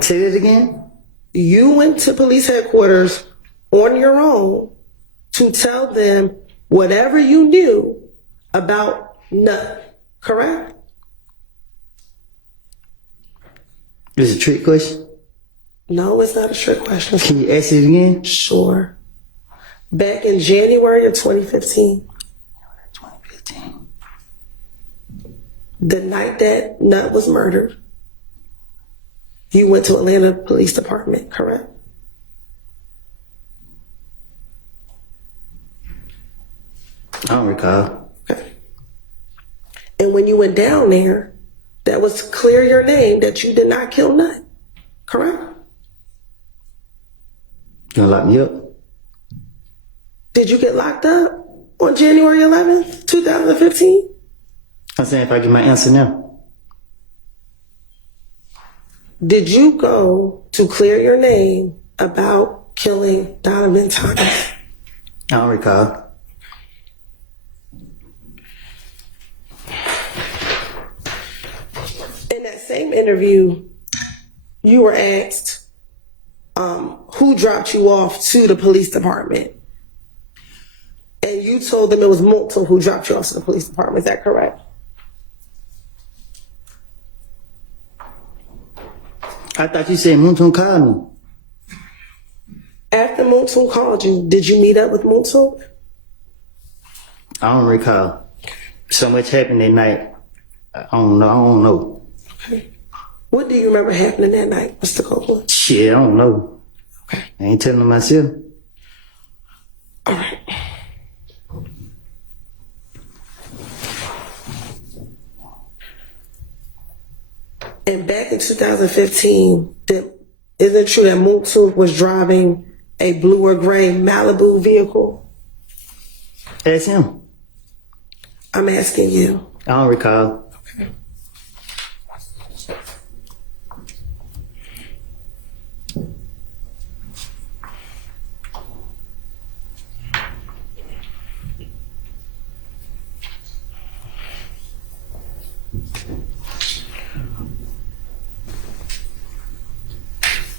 Say that again? You went to police headquarters on your own to tell them whatever you knew about Nut, correct? Is it a trick question? No, it's not a trick question. Can you ask it again? Sure. Back in January of 2015. 2015. The night that Nut was murdered, you went to Atlanta Police Department, correct? I don't recall. Okay. And when you went down there, that was to clear your name that you did not kill Nut, correct? You gonna lock me up? Did you get locked up on January 11th, 2015? I'm saying if I get my answer now. Did you go to clear your name about killing Donovan Thomas? I don't recall. In that same interview, you were asked who dropped you off to the police department. And you told them it was Moonton who dropped you off to the police department. Is that correct? I thought you said Moonton called me. After Moonton called you, did you meet up with Moonton? I don't recall. So much happened that night. I don't know. Okay. What do you remember happening that night, Mr. Copeland? Shit, I don't know. Okay. I ain't telling myself. All right. And back in 2015, isn't it true that Moonton was driving a blue or gray Malibu vehicle? Ask him. I'm asking you. I don't recall. Okay.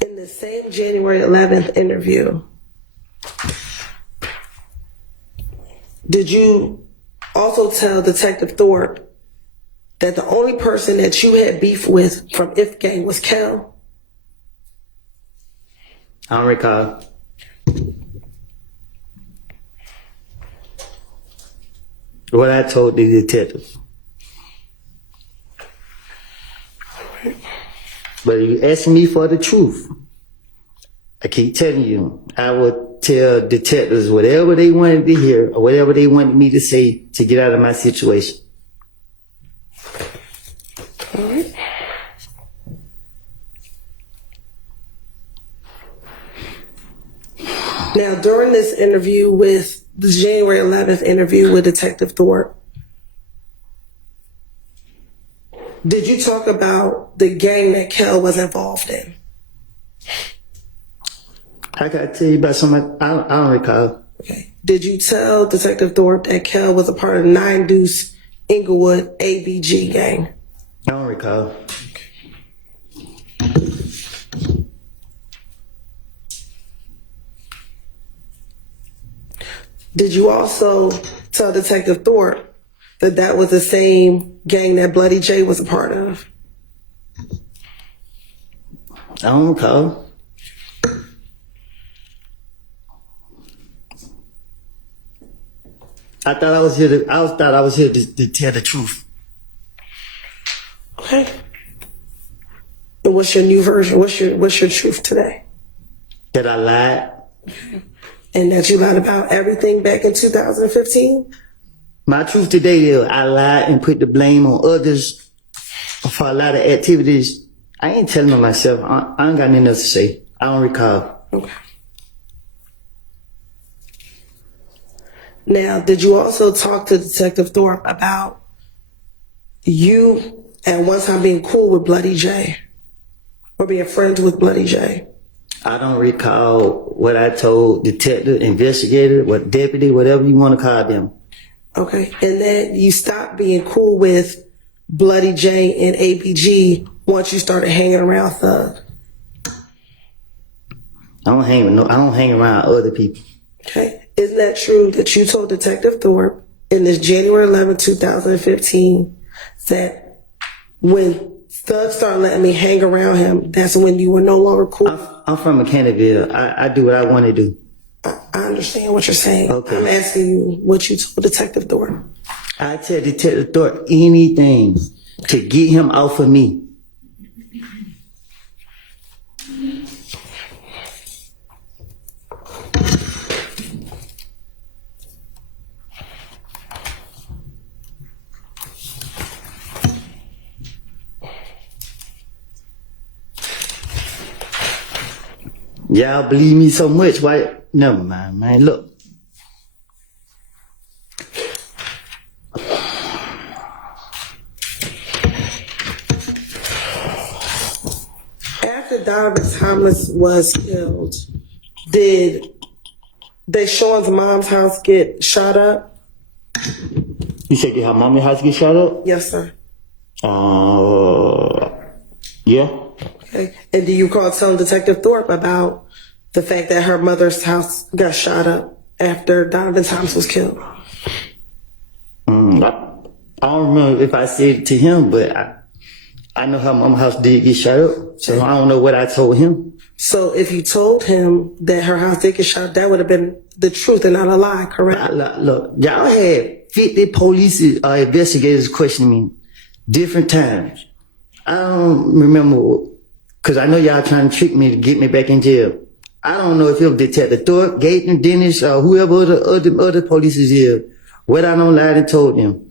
In the same January 11th interview, did you also tell Detective Thorpe that the only person that you had beef with from If Gang was Kel? I don't recall. What I told the detective. But you asking me for the truth. I keep telling you, I would tell detectives whatever they wanted to hear or whatever they wanted me to say to get out of my situation. All right. Now, during this interview with the January 11th interview with Detective Thorpe, did you talk about the gang that Kel was involved in? I gotta tell you about something I don't recall. Okay. Did you tell Detective Thorpe that Kel was a part of 9 Deuce Inglewood ABG gang? I don't recall. Did you also tell Detective Thorpe that that was the same gang that Bloody J was a part of? I don't recall. I thought I was here to tell the truth. Okay. And what's your new version? What's your truth today? That I lied. And that you lied about everything back in 2015? My truth today is I lied and put the blame on others for a lot of activities. I ain't telling on myself. I ain't got nothing else to say. I don't recall. Okay. Now, did you also talk to Detective Thorpe about you at one time being cool with Bloody J or being friends with Bloody J? I don't recall what I told detective, investigator, what deputy, whatever you want to call them. Okay. And then you stopped being cool with Bloody J and ABG once you started hanging around Thug. I don't hang around other people. Okay. Isn't that true that you told Detective Thorpe in this January 11, 2015 that when Thug started letting me hang around him, that's when you were no longer cool? I'm from Mechanicsville. I do what I want to do. I understand what you're saying. Okay. I'm asking you what you told Detective Thorpe. I tell Detective Thorpe anything to get him off of me. Y'all believe me so much, why? Never mind, man. Look. After Donovan Thomas was killed, did Deshaun's mom's house get shot up? You said her mommy's house get shot up? Yes, sir. Yeah. Okay. And do you call telling Detective Thorpe about the fact that her mother's house got shot up after Donovan Thomas was killed? I don't remember if I said it to him, but I know her mom's house did get shot up, so I don't know what I told him. So if you told him that her house did get shot up, that would have been the truth and not a lie, correct? Look, y'all had 50 police investigators questioning me different times. I don't remember, because I know y'all trying to trick me to get me back in jail. I don't know if it was Detective Thorpe, Gaten, Dennis, or whoever the other police is here. What I don't lie and told them.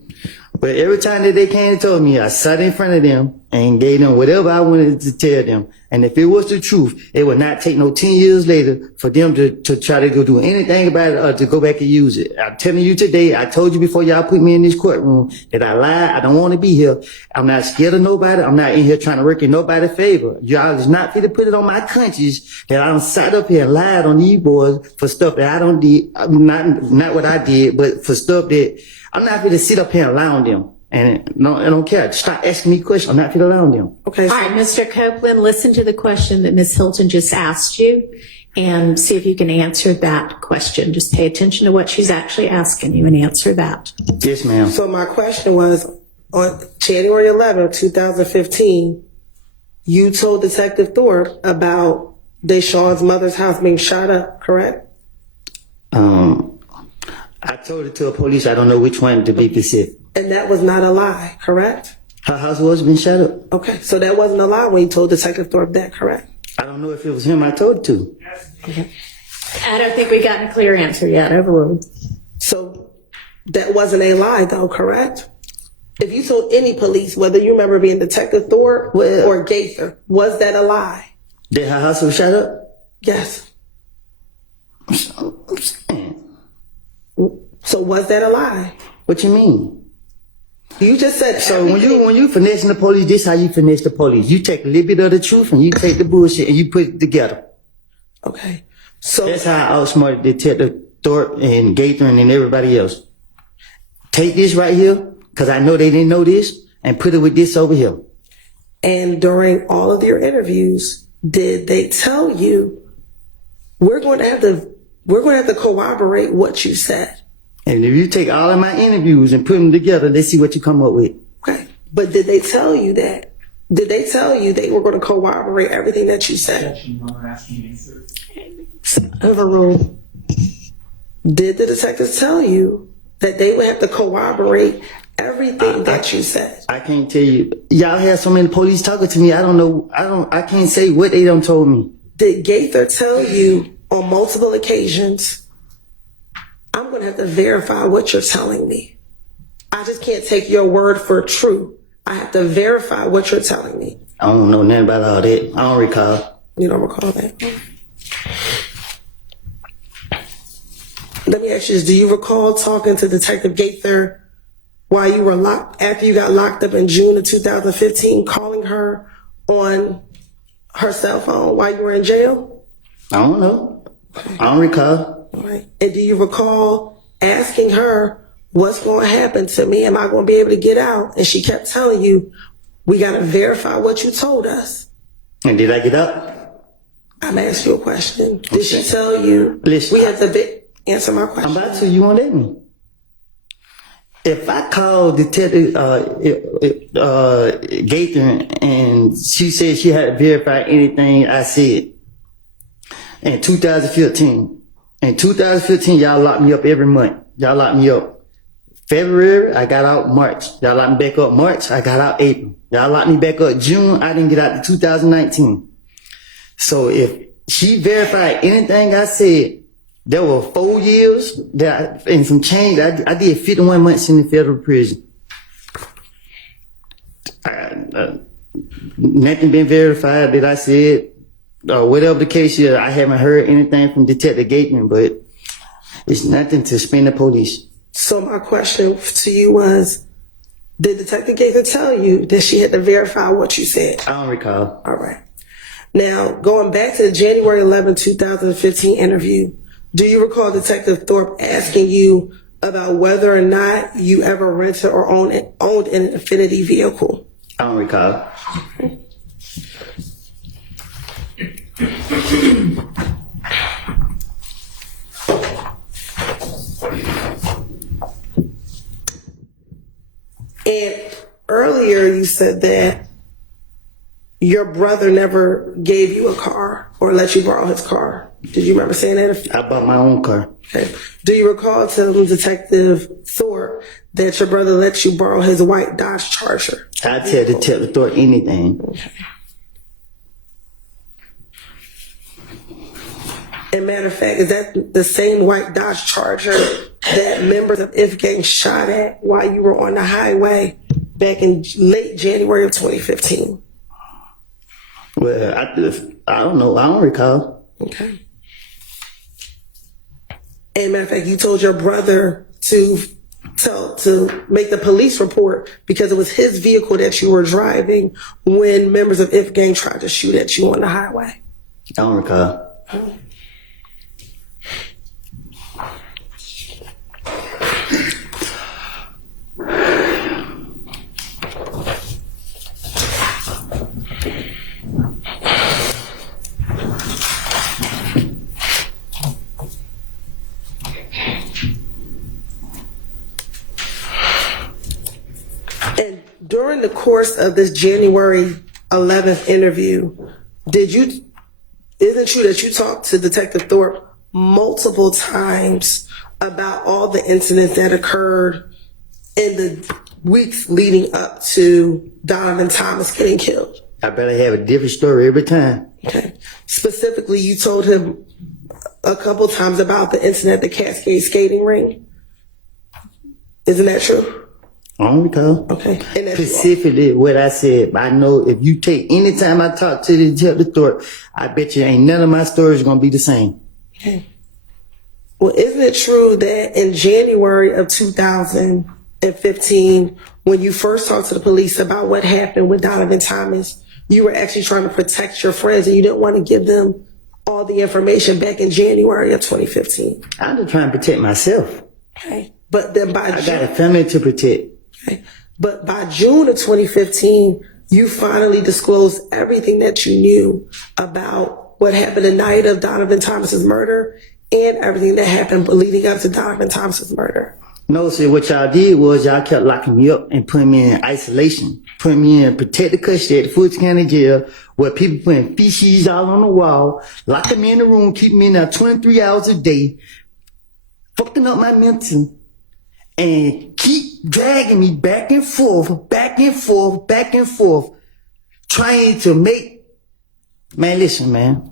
But every time that they came and told me, I sat in front of them and gave them whatever I wanted to tell them. And if it was the truth, it would not take no 10 years later for them to try to go do anything about it or to go back and use it. I'm telling you today, I told you before y'all put me in this courtroom that I lied. I don't want to be here. I'm not scared of nobody. I'm not in here trying to work in nobody's favor. Y'all is not fit to put it on my conscience that I done sat up here and lied on these boys for stuff that I don't did. Not what I did, but for stuff that I'm not fit to sit up here and lie on them. And no, I don't care. Stop asking me questions. I'm not fit to lie on them. Okay. All right, Mr. Copeland, listen to the question that Ms. Hilton just asked you and see if you can answer that question. Just pay attention to what she's actually asking you and answer that. Yes, ma'am. So my question was, on January 11, 2015, you told Detective Thorpe about Deshaun's mother's house being shot up, correct? I told it to a police. I don't know which one to be specific. And that was not a lie, correct? Her house was been shut up. Okay, so that wasn't a lie when you told Detective Thorpe that, correct? I don't know if it was him I told it to. I don't think we got a clear answer yet. Overruled. So that wasn't a lie, though, correct? If you told any police, whether you remember being Detective Thorpe or Gaither, was that a lie? Did her house was shut up? Yes. I'm saying. So was that a lie? What you mean? You just said So when you finessing the police, this how you finesse the police. You take a little bit of the truth and you take the bullshit and you put it together. Okay. So That's how I outsmarted Detective Thorpe and Gaither and everybody else. Take this right here, because I know they didn't know this, and put it with this over here. And during all of your interviews, did they tell you we're going to have to corroborate what you said? And if you take all of my interviews and put them together, let's see what you come up with. Okay. But did they tell you that? Did they tell you they were going to corroborate everything that you said? Objection, Your Honor, asking answer. Overruled. Did the detectives tell you that they would have to corroborate everything that you said? I can't tell you. Y'all have so many police talking to me. I don't know. I can't say what they done told me. Did Gaither tell you on multiple occasions, I'm going to have to verify what you're telling me? I just can't take your word for true. I have to verify what you're telling me. I don't know nothing about all that. I don't recall. You don't recall that? Let me ask you this. Do you recall talking to Detective Gaither while you were after you got locked up in June of 2015, calling her on her cell phone while you were in jail? I don't know. I don't recall. All right. And do you recall asking her, what's going to happen to me? Am I going to be able to get out? And she kept telling you, we got to verify what you told us. And did I get up? I'm asking you a question. Did she tell you, Listen, we have to answer my question? I'm about to. You won't let me. If I call Detective Gaither and she said she had to verify anything I said in 2015. In 2015, y'all locked me up every month. Y'all locked me up. February, I got out March. Y'all locked me back up March, I got out April. Y'all locked me back up June, I didn't get out to 2019. So if she verified anything I said, there were 4 years and some change. I did 51 months in the federal prison. Nothing been verified that I said. Whatever the case is, I haven't heard anything from Detective Gaitman, but it's nothing to spin the police. So my question to you was, did Detective Gaither tell you that she had to verify what you said? I don't recall. All right. Now, going back to the January 11, 2015 interview, do you recall Detective Thorpe asking you about whether or not you ever rented or owned an Infiniti vehicle? I don't recall. And earlier you said that your brother never gave you a car or let you borrow his car. Did you remember saying that? I bought my own car. Okay. Do you recall telling Detective Thorpe that your brother let you borrow his white Dodge Charger? I tell Detective Thorpe anything. Okay. And matter of fact, is that the same white Dodge Charger that members of If Gang shot at while you were on the highway back in late January of 2015? Well, I don't know. I don't recall. Okay. And matter of fact, you told your brother to make the police report because it was his vehicle that you were driving when members of If Gang tried to shoot at you on the highway. I don't recall. And during the course of this January 11th interview, isn't it true that you talked to Detective Thorpe multiple times about all the incidents that occurred in the weeks leading up to Donovan Thomas getting killed? I better have a different story every time. Okay. Specifically, you told him a couple times about the incident at the Cascade skating rink. Isn't that true? I don't recall. Okay. And that's Specifically what I said. I know if you take any time I talk to the detective Thorpe, I bet you ain't none of my stories gonna be the same. okay. Well, isn't it true that in January of 2015, when you first talked to the police about what happened with Donovan Thomas, you were actually trying to protect your friends and you didn't want to give them all the information back in January of 2015? I'm just trying to protect myself. Okay. But then by I got a family to protect. okay. But by June of 2015, you finally disclosed everything that you knew about what happened the night of Donovan Thomas's murder and everything that happened leading up to Donovan Thomas's murder. No, see, what y'all did was y'all kept locking me up and putting me in isolation, putting me in protected custody at the Fulton County Jail, where people putting feces all on the wall, locking me in the room, keeping me in there 23 hours a day, fucking up my mental, and keep dragging me back and forth, back and forth, back and forth, trying to make, man, listen, man,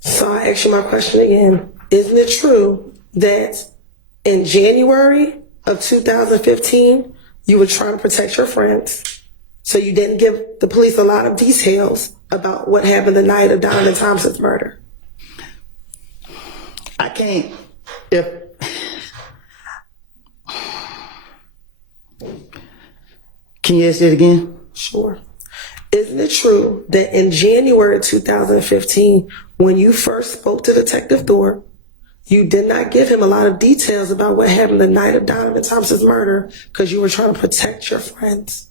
So I ask you my question again. Isn't it true that in January of 2015, you were trying to protect your friends, so you didn't give the police a lot of details about what happened the night of Donovan Thomas's murder? I can't, can you ask that again? Sure. Isn't it true that in January 2015, when you first spoke to Detective Thorpe, you did not give him a lot of details about what happened the night of Donovan Thomas's murder because you were trying to protect your friends?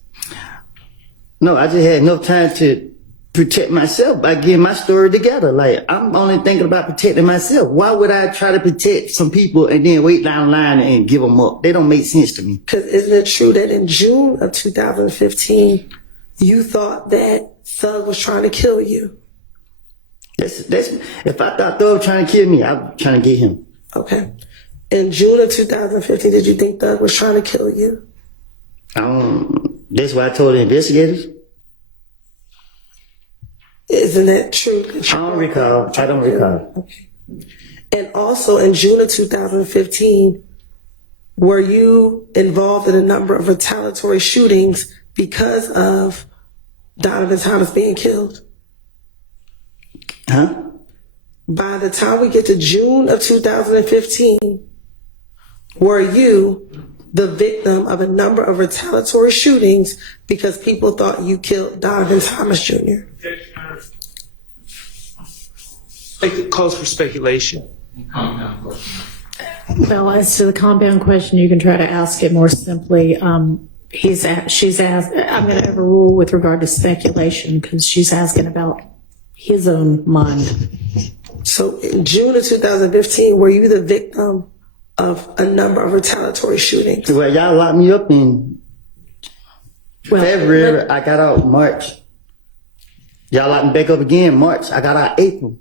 No, I just had no time to protect myself by getting my story together. Like, I'm only thinking about protecting myself. Why would I try to protect some people and then wait down the line and give them up? They don't make sense to me. Because isn't it true that in June of 2015, you thought that Thug was trying to kill you? That's if I thought Thug was trying to kill me, I'm trying to get him. Okay. In June of 2015, did you think Thug was trying to kill you? That's why I told the investigators. Isn't that true? I don't recall. Okay. And also in June of 2015, were you involved in a number of retaliatory shootings because of Donovan Thomas being killed? Huh? By the time we get to June of 2015, were you the victim of a number of retaliatory shootings because people thought you killed Donovan Thomas Jr.? Calls for speculation. Compound question. Well, as to the compound question, you can try to ask it more simply. She's asked, I'm going to overrule with regard to speculation because she's asking about his own mind. So in June of 2015, were you the victim of a number of retaliatory shootings? Well, y'all locked me up in February. I got out March. Y'all locked me back up again March. I got out April.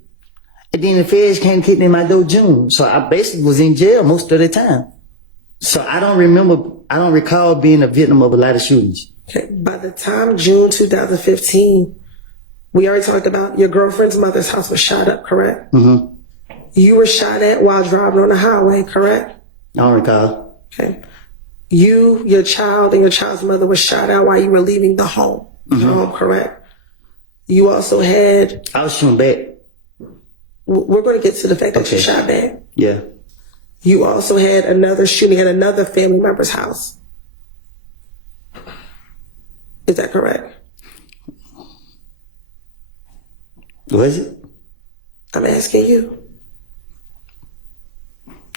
And then the feds came kicking in my door June. So I basically was in jail most of the time. So I don't recall being a victim of a lot of shootings. Okay. By the time June 2015, we already talked about your girlfriend's mother's house was shot up, correct? Mm-hmm. You were shot at while driving on the highway, correct? I don't recall. Okay. You, your child, and your child's mother was shot at while you were leaving the home. Mm-hmm. Your home, correct? You also had... I was shooting back. We're going to get to the fact that you shot back. Yeah. You also had another shooting at another family member's house. Is that correct? Was it? I'm asking you.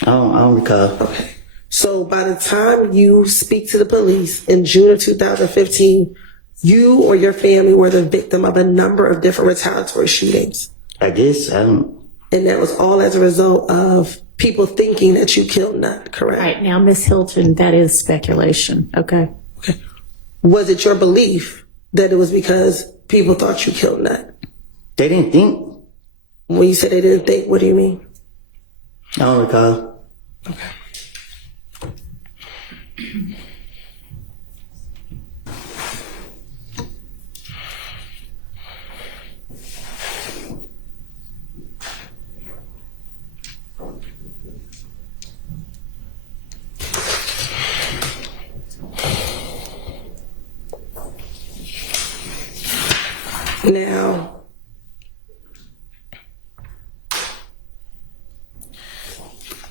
I don't recall. Okay. So by the time you speak to the police in June of 2015, you or your family were the victim of a number of different retaliatory shootings. I guess. I don't. And that was all as a result of people thinking that you killed Nut, correct? Right. Now, Ms. Hilton, that is speculation. Okay. Okay. Was it your belief that it was because people thought you killed Nut? They didn't think. When you said they didn't think, what do you mean? I don't recall. Okay. Now,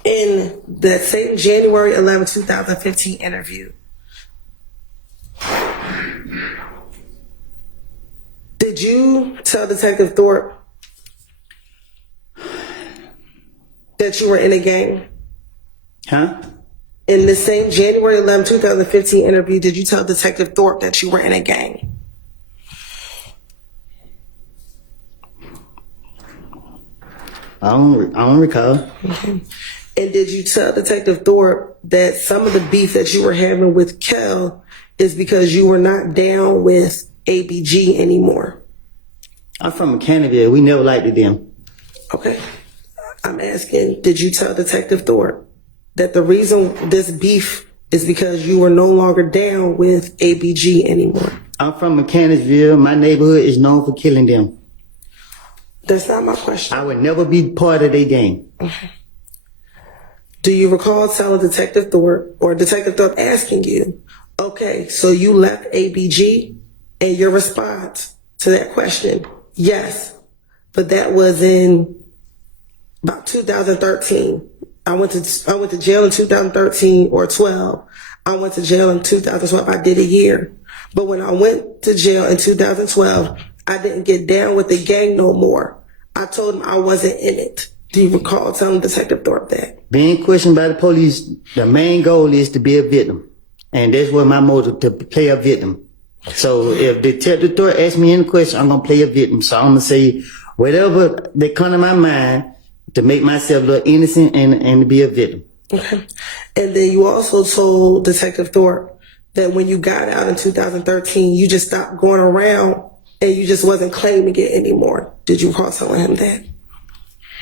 in that same January 11, 2015 interview, did you tell Detective Thorpe that you were in a gang? Huh? In the same January 11, 2015 interview, did you tell Detective Thorpe that you were in a gang? I don't recall. And did you tell Detective Thorpe that some of the beef that you were having with Kel is because you were not down with ABG anymore? I'm from Canterville. We never liked them. Okay. I'm asking, did you tell Detective Thorpe that the reason this beef is because you were no longer down with ABG anymore? I'm from Mechanicsville. My neighborhood is known for killing them. That's not my question. I would never be part of their gang. Do you recall telling Detective Thorpe or Detective Thorpe asking you, okay, so you left ABG, and your response to that question, yes, but that was in about 2013. I went to jail in 2013 or 12. I went to jail in 2012. I did a year. But when I went to jail in 2012, I didn't get down with the gang no more. I told him I wasn't in it. Do you recall telling Detective Thorpe that? Being questioned by the police, the main goal is to be a victim. And that's what my motive, to play a victim. So if Detective Thorpe asks me any question, I'm going to play a victim. So I'm going to say whatever that come to my mind to make myself look innocent and to be a victim. Okay. And then you also told Detective Thorpe that when you got out in 2013, you just stopped going around and you just wasn't claiming it anymore. Did you recall telling him that?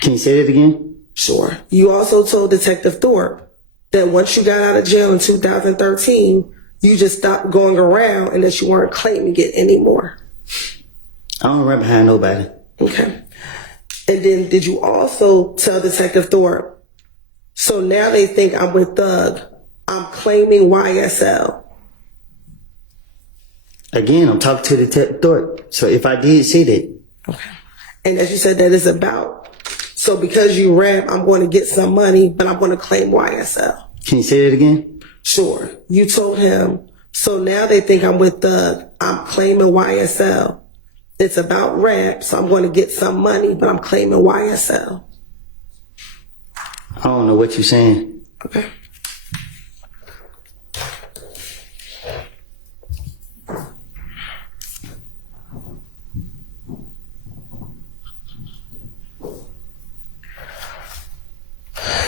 Can you say that again? Sure. You also told Detective Thorpe that once you got out of jail in 2013, you just stopped going around and that you weren't claiming it anymore. I don't run behind nobody. Okay. And then did you also tell Detective Thorpe, so now they think I'm with Thug, I'm claiming YSL? Again, I'm talking to Detective Thorpe. So if I did say that. Okay. And as you said, that is about, so because you rap, I'm going to get some money, but I'm going to claim YSL. Can you say that again? Sure. You told him, so now they think I'm with Thug, I'm claiming YSL. It's about rap, so I'm going to get some money, but I'm claiming YSL. I don't know what you're saying. Okay.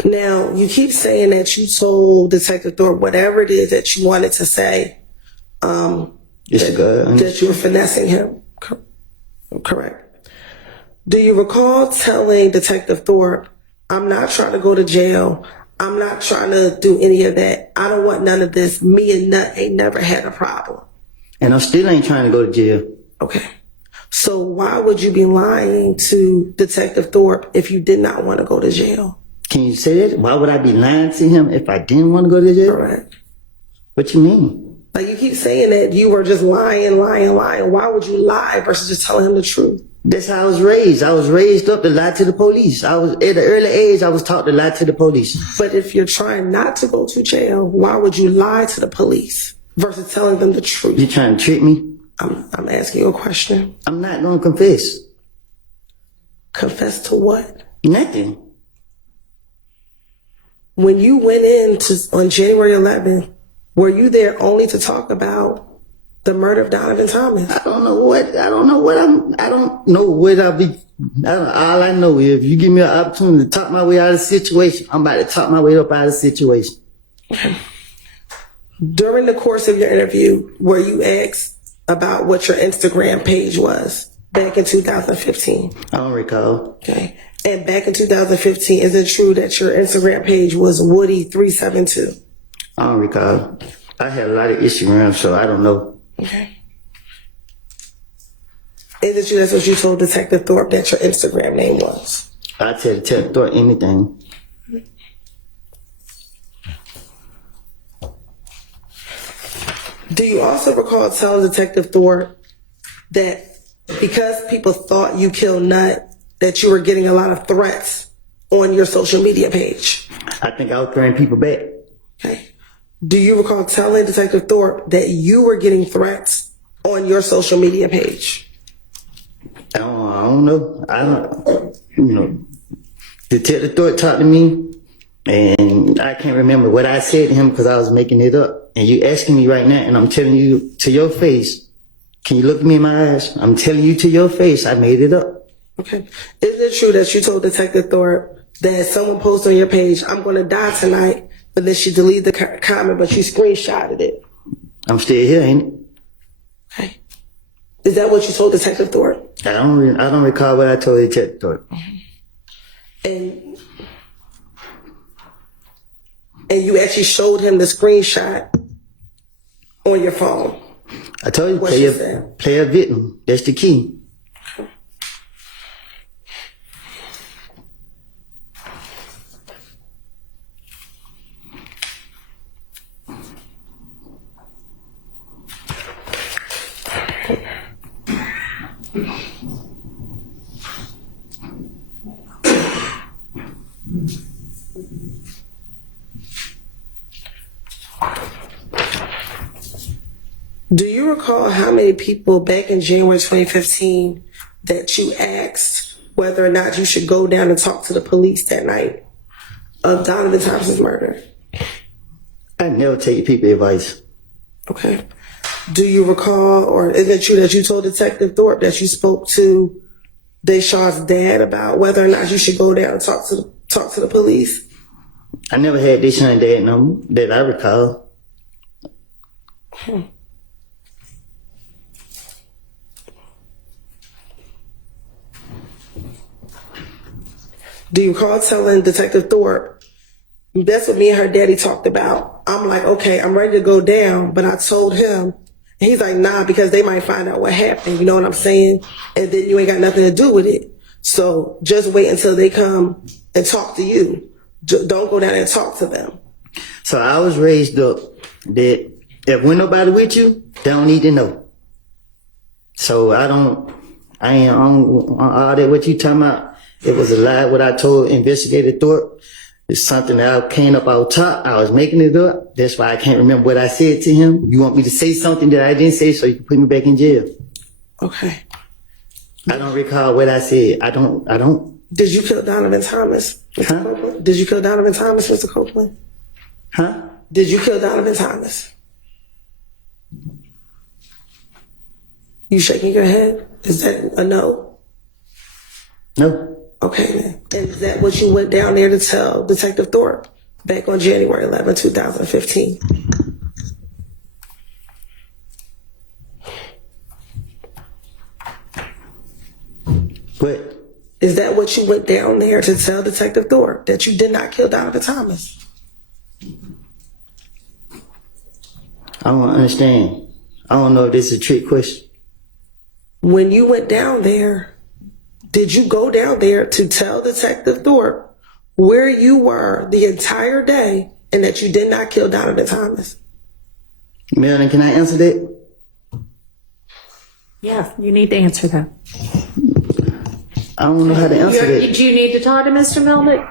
Now, you keep saying that you told Detective Thorpe whatever it is that you wanted to say, that you were finessing him. Correct. Do you recall telling Detective Thorpe, I'm not trying to go to jail. I'm not trying to do any of that. I don't want none of this. Me and Nut ain't never had a problem. And I still ain't trying to go to jail. Okay. So why would you be lying to Detective Thorpe if you did not want to go to jail? Can you say that? Why would I be lying to him if I didn't want to go to jail? Correct. What you mean? Like, you keep saying that you were just lying. Why would you lie versus just telling him the truth? That's how I was raised. I was raised up to lie to the police. I was, at an early age, I was taught to lie to the police. But if you're trying not to go to jail, why would you lie to the police versus telling them the truth? You trying to trick me? I'm asking you a question. I'm not going to confess. Confess to what? Nothing. When you went in on January 11th, were you there only to talk about the murder of Donovan Thomas? I don't know what I'll be. All I know is if you give me an opportunity to talk my way out of the situation, I'm about to talk my way up out of the situation. During the course of your interview, were you asked about what your Instagram page was back in 2015? I don't recall. Okay. And back in 2015, is it true that your Instagram page was Woody372? I don't recall. I had a lot of Instagram, so I don't know. Okay. Is it true that's what you told Detective Thorpe that your Instagram name was? I tell Detective Thorpe anything. Do you also recall telling Detective Thorpe that Because people thought you killed Nut, that you were getting a lot of threats on your social media page. I think I was throwing people back. Okay. Do you recall telling Detective Thorpe that you were getting threats on your social media page? I don't know. I don't, you know, Detective Thorpe talked to me, and I can't remember what I said to him because I was making it up. And you asking me right now, and I'm telling you to your face, can you look me in my eyes? I'm telling you to your face, I made it up. Okay. Is it true that you told Detective Thorpe that someone posted on your page, I'm going to die tonight, but then she deleted the comment, but you screenshotted it? I'm still here, ain't it? Okay. Is that what you told Detective Thorpe? I don't recall what I told Detective Thorpe. And you actually showed him the screenshot on your phone? I told you, What she said? play a victim. That's the key. Do you recall how many people back in January 2015 that you asked whether or not you should go down and talk to the police that night of Donovan Thompson's murder? I never take people advice. Okay. Do you recall, or is it true that you told Detective Thorpe that you spoke to Deshaun's dad about whether or not you should go down and talk to the police? I never had Deshaun's dad number that I recall. Do you recall telling Detective Thorpe, that's what me and her daddy talked about? I'm like, okay, I'm ready to go down, but I told him, and he's like, nah, because they might find out what happened, you know what I'm saying? And then you ain't got nothing to do with it. So just wait until they come and talk to you. Don't go down and talk to them. So I was raised up that if when nobody with you, they don't need to know. So I ain't on all that what you talking about. It was a lie what I told Investigator Thorpe. It's something that I came up out top. I was making it up. That's why I can't remember what I said to him. You want me to say something that I didn't say so you can put me back in jail? Okay. I don't recall what I said. I don't. Did you kill Donovan Thomas, Mr. Copeland? Did you kill Donovan Thomas, Mr. Copeland? Huh? Did you kill Donovan Thomas? You shaking your head? Is that a no? No. Okay, then. And is that what you went down there to tell Detective Thorpe back on January 11, 2015? What? Is that what you went down there to tell Detective Thorpe, that you did not kill Donovan Thomas? I don't understand. I don't know if this is a trick question. When you went down there, did you go down there to tell Detective Thorpe where you were the entire day and that you did not kill Donovan Thomas? Melanie, can I answer that? Yeah, you need to answer that. I don't know how to answer that. Do you need to talk to Mr. Melnick?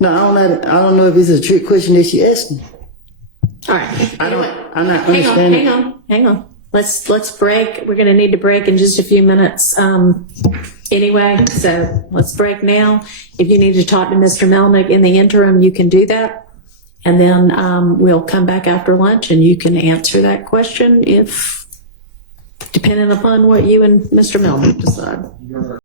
No, I don't know if it's a trick question that she asked me. All right. I'm not understanding. Hang on. Let's break. We're going to need to break in just a few minutes anyway. So let's break now. If you need to talk to Mr. Melnick in the interim, you can do that. And then we'll come back after lunch and you can answer that question depending upon what you and Mr. Melnick decide.